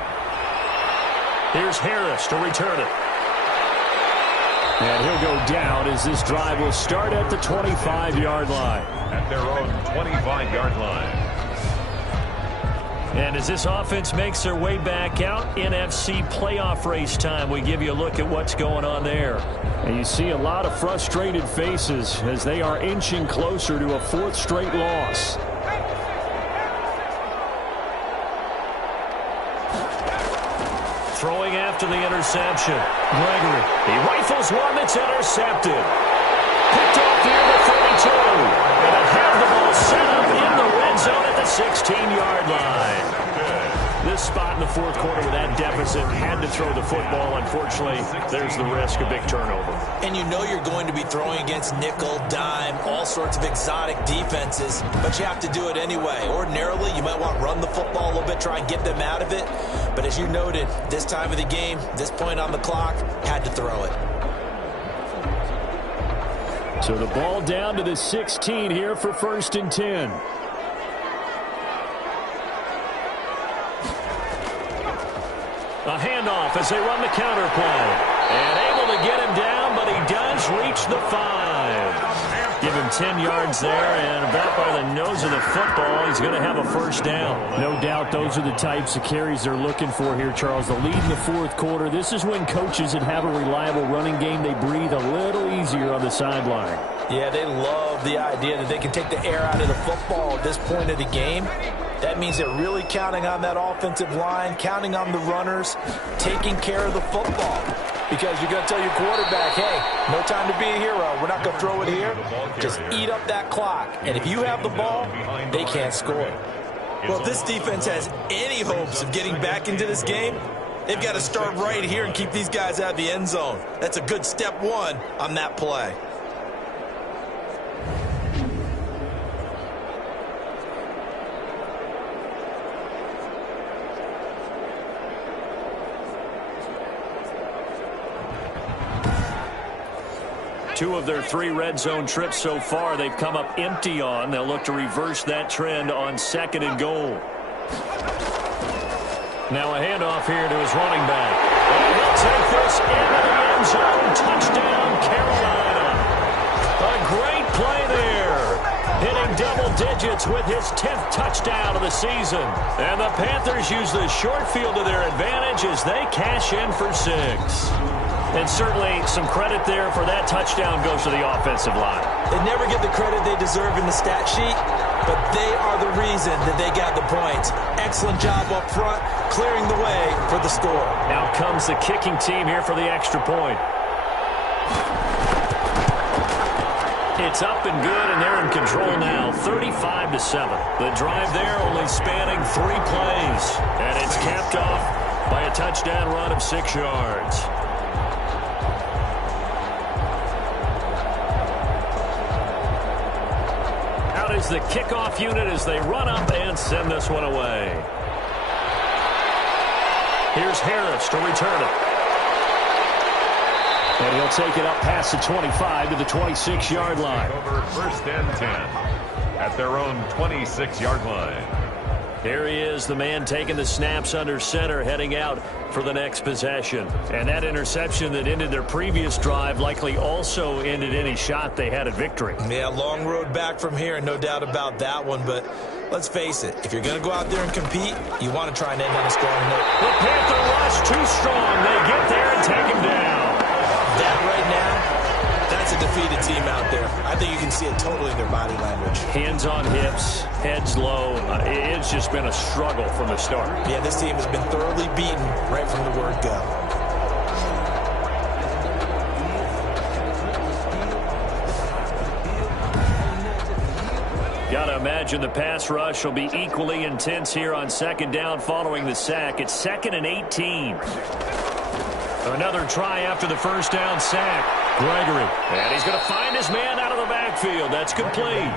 Here's Harris to return it. And he'll go down as this drive will start at the 25-yard line. At their own 25-yard line. And as this offense makes their way back out, NFC playoff race time, we give you a look at what's going on there. And you see a lot of frustrated faces as they are inching closer to a 4th straight loss. Throwing after the interception. Gregory. He rifles one that's intercepted. Picked off near the 32. And they'll have the ball set up in the red zone at the 16-yard line. This spot in the 4th quarter with that deficit, had to throw the football. Unfortunately, there's the risk of big turnover. And you know you're going to be throwing against nickel, dime, all sorts of exotic defenses, but you have to do it anyway. Ordinarily, you might want to run the football a little bit, try and get them out of it. But as you noted, this time of the game, this point on the clock, had to throw it. So the ball down to the 16 here for 1st and 10. A handoff as they run the counter play. And able to get him down, but he does reach the 5. Give him 10 yards there, and about by the nose of the football, he's going to have a 1st down. No doubt those are the types of carries they're looking for here, Charles. The lead in the 4th quarter. This is when coaches that have a reliable running game, they breathe a little easier on the sideline. Yeah, they love the idea that they can take the air out of the football at this point of the game. That means they're really counting on that offensive line, counting on the runners, taking care of the football. Because you're going to tell your quarterback, hey, no time to be a hero. We're not going to throw it here. Just eat up that clock. And if you have the ball, they can't score. Well, if this defense has any hopes of getting back into this game, they've got to start right here and keep these guys out of the end zone. That's a good step one on that play. Two of their 3 red zone trips so far, they've come up empty on. They'll look to reverse that trend on 2nd and goal. Now a handoff here to his running back. And he'll take this into the end zone. Touchdown, Carolina. A great play there. Hitting double digits with his 10th touchdown of the season. And the Panthers use the short field to their advantage as they cash in for 6. And certainly some credit there for that touchdown goes to the offensive line. They never get the credit they deserve in the stat sheet, but they are the reason that they got the points. Excellent job up front, clearing the way for the score. Now comes the kicking team here for the extra point. It's up and good, and they're in control now, 35-7. The drive there only spanning 3 plays, and it's capped off by a touchdown run of 6 yards. Is the kickoff unit as they run up and send this one away. Here's Harris to return it. And he'll take it up past the 25 to the 26-yard line. Over 1st and 10 at their own 26-yard line. Here he is, the man taking the snaps under center, heading out for the next possession. And that interception that ended their previous drive likely also ended any shot they had at victory. Yeah, long road back from here, no doubt about that one. But Let's face it, if you're going to go out there and compete, you want to try and end on a strong note. The Panther rush too strong. They get there and take him down. That right now, that's a defeated team out there. I think you can see it totally in their body language. Hands on hips, heads low. It's just been a struggle from the start. Yeah, this team has been thoroughly beaten right from the word go. Got to imagine the pass rush will be equally intense here on second down following the sack. It's 2nd and 18. Another try after the first down sack. Gregory. And he's going to find his man out of the backfield. That's complete.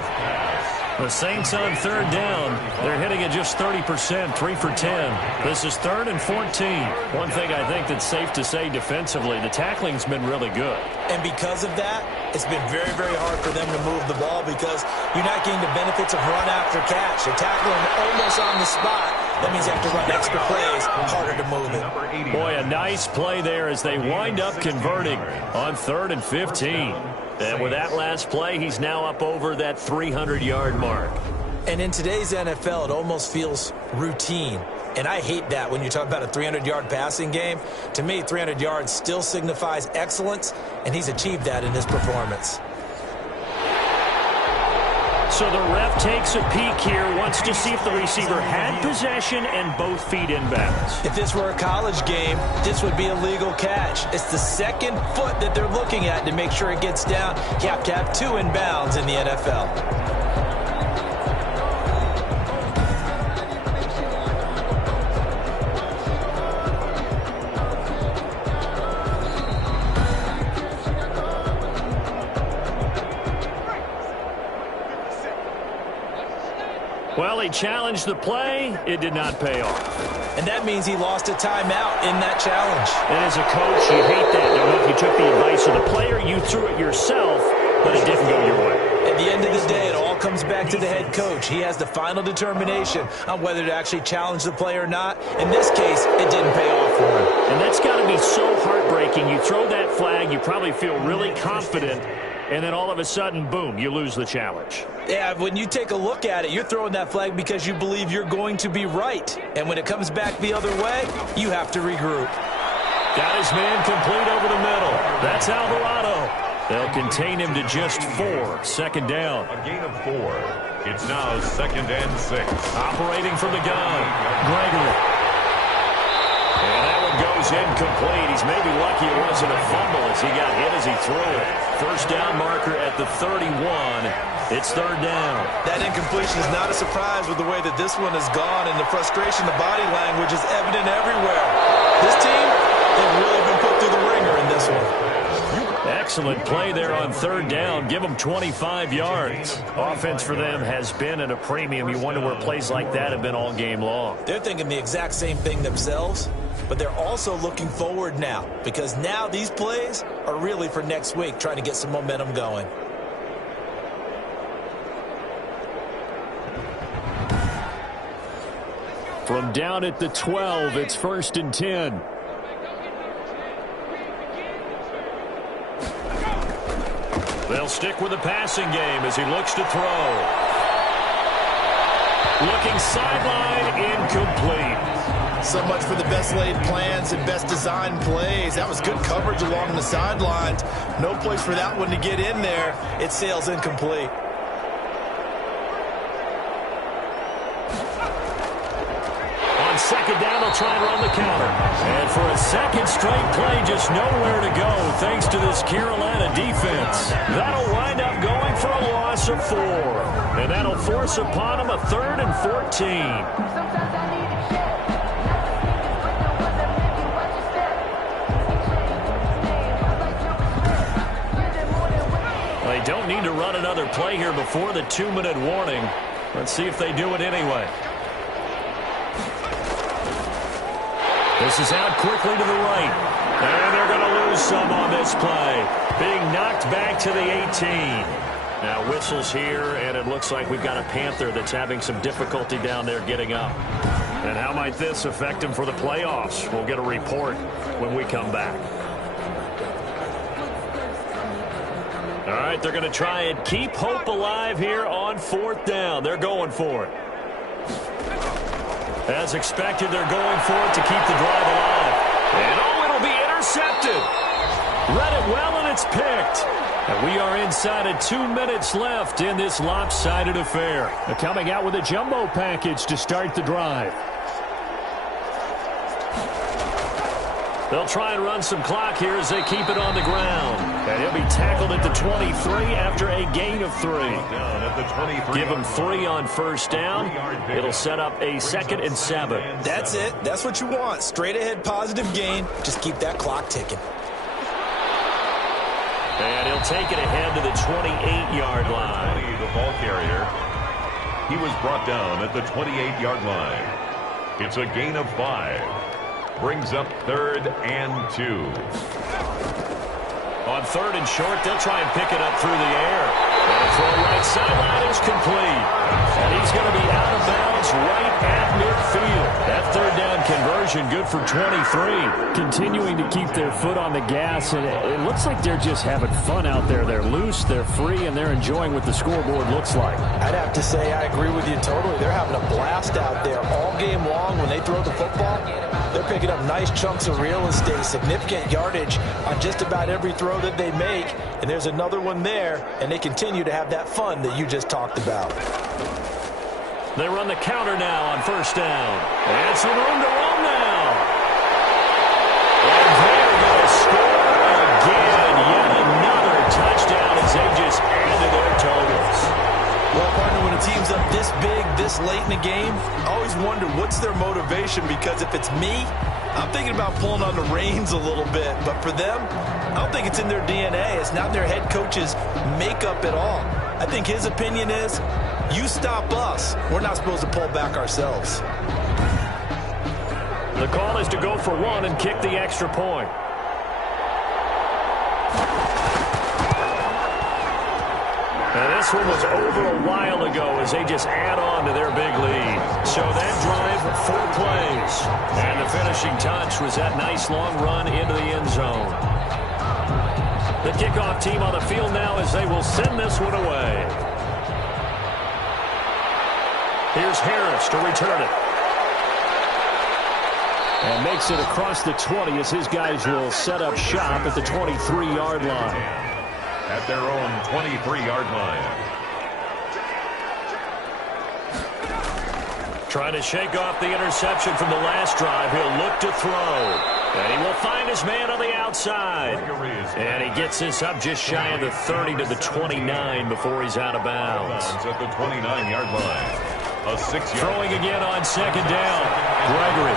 The Saints on third down. They're hitting at just 30%, 3 for 10. This is 3rd and 14. One thing I think that's safe to say defensively, the tackling's been really good. And because of that, it's been very, very hard for them to move the ball because you're not getting the benefits of run after catch. You're tackling almost on the spot. That means you have to run extra plays, harder to move it. Boy, a nice play there as they wind up converting on 3rd and 15. And with that last play, he's now up over that 300-yard mark. And in today's NFL, it almost feels routine. And I hate that when you talk about a 300-yard passing game. To me, 300 yards still signifies excellence, and he's achieved that in his performance. So the ref takes a peek here, wants to see if the receiver had possession and both feet inbounds. If this were a college game, this would be a legal catch. It's the second foot that they're looking at to make sure it gets down. You have to have 2 inbounds in the NFL. Well, he challenged the play. It did not pay off. And that means he lost a timeout in that challenge. And as a coach, you hate that. Don't know if you took the advice of the player, you threw it yourself, but it didn't go your way. At the end of the day, it all comes back to the head coach. He has the final determination on whether to actually challenge the play or not. In this case, it didn't pay off for him. And that's got to be so heartbreaking. You throw that flag, you probably feel really confident, and then all of a sudden, boom, you lose the challenge. Yeah, when you take a look at it, you're throwing that flag because you believe you're going to be right. And when it comes back the other way, you have to regroup. Got his man complete over the middle. That's Alvarado. They'll contain him to just 4. Second down. A gain of 4. It's now 2nd and 6. Operating from the gun. Gregory. And that one goes incomplete. He's maybe lucky it wasn't a fumble as he got hit as he threw it. First down marker at the 31. It's 3rd down. That incompletion is not a surprise with the way that this one has gone, and the frustration, the body language is evident everywhere. This team, they've really been put through the ringer in this one. Excellent play there on 3rd down. Give them 25 yards. Offense for them has been at a premium. You wonder where plays like that have been all game long. They're thinking the exact same thing themselves, but they're also looking forward now because now these plays are really for next week, trying to get some momentum going. From down at the 12, it's 1st and 10. They'll stick with the passing game as he looks to throw. Looking sideline, incomplete. So much for the best laid plans and best designed plays. That was good coverage along the sidelines. No place for that one to get in there. It sails incomplete. On second down, they'll try and run the counter. And for a second straight play, just nowhere to go thanks to this Carolina defense. That'll wind up going for a loss of 4. And that'll force upon them a 3rd and 14. They don't need to run another play here before the 2-minute warning. Let's see if they do it anyway. This is out quickly to the right. And they're going to lose some on this play. Being knocked back to the 18. Now whistles here, and it looks like we've got a Panther that's having some difficulty down there getting up. And how might this affect him for the playoffs? We'll get a report when we come back. All right, they're going to try and keep hope alive here on 4th down. They're going for it. As expected, they're going for it to keep the drive alive. And it'll be intercepted. Read it well, and it's picked. And we are inside of 2 minutes left in this lopsided affair. They're coming out with a jumbo package to start the drive. They'll try and run some clock here as they keep it on the ground. And he'll be tackled at the 23 after a gain of 3. Give him 3 on first down. It'll set up a 2nd and 7. That's it. That's what you want. Straight ahead positive gain. Just keep that clock ticking. And he'll take it ahead to the 28-yard line. The ball carrier. He was brought down at the 28-yard line. It's a gain of 5. Brings up 3rd and 2. On 3rd and short, they'll try and pick it up through the air. And the throw right sideline is complete. And he's going to be out of bounds right at midfield. That 3rd down conversion good for 23. Continuing to keep their foot on the gas, and it looks like they're just having fun out there. They're loose, they're free, and they're enjoying what the scoreboard looks like. I'd have to say I agree with you totally. They're having a blast out there all game long when they throw the football. They're picking up nice chunks of real estate, significant yardage on just about every throw that they make. And there's another one there, and they continue to have that fun that you just talked about. They run the counter now on first down. And some room to run now. And they're going to score again. Yet another touchdown as they just add to their totals. Well, partner, when a team's up this big, this late in the game, I always wonder what's their motivation, because if it's me, I'm thinking about pulling on the reins a little bit. But for them, I don't think it's in their DNA. It's not their head coach's makeup at all. I think his opinion is, you stop us, we're not supposed to pull back ourselves. The call is to go for 1 and kick the extra point. And this one was over a while ago as they just add on to their big lead. So that drive, 4 plays. And the finishing touch was that nice long run into the end zone. The kickoff team on the field now as they will send this one away. Here's Harris to return it. And makes it across the 20 as his guys will set up shop at the 23-yard line. At their own 23-yard line. Trying to shake off the interception from the last drive. He'll look to throw. And he will find his man on the outside. And he gets this up just shy of the 30 to the 29 before he's out of bounds. At the 29-yard line. A 6-yard. Throwing again on 2nd down. Gregory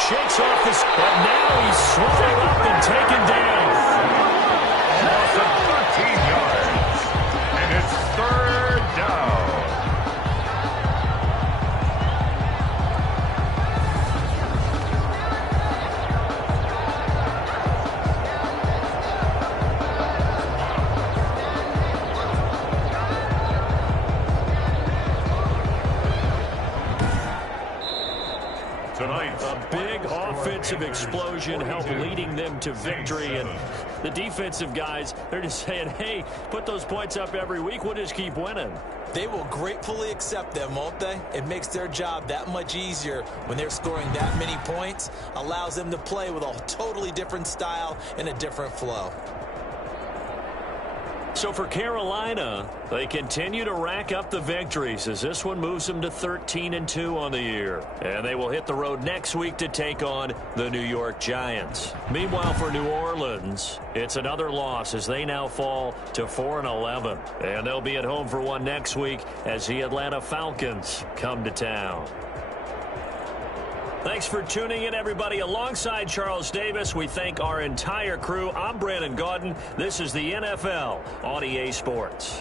shakes off this, but now he's swallowed up and taken down. Loss of 13 yards. And it's 3rd down. Tonight, a big offensive explosion helped leading them to victory. And the defensive guys, they're just saying, hey, put those points up every week. We'll just keep winning. They will gratefully accept them, won't they? It makes their job that much easier when they're scoring that many points. Allows them to play with a totally different style and a different flow. So for Carolina, they continue to rack up the victories as this one moves them to 13-2 on the year. And they will hit the road next week to take on the New York Giants. Meanwhile, for New Orleans, it's another loss as they now fall to 4-11. And they'll be at home for one next week as the Atlanta Falcons come to town. Thanks for tuning in, everybody. Alongside Charles Davis, we thank our entire crew. I'm Brandon Gaudin. This is the NFL on EA Sports.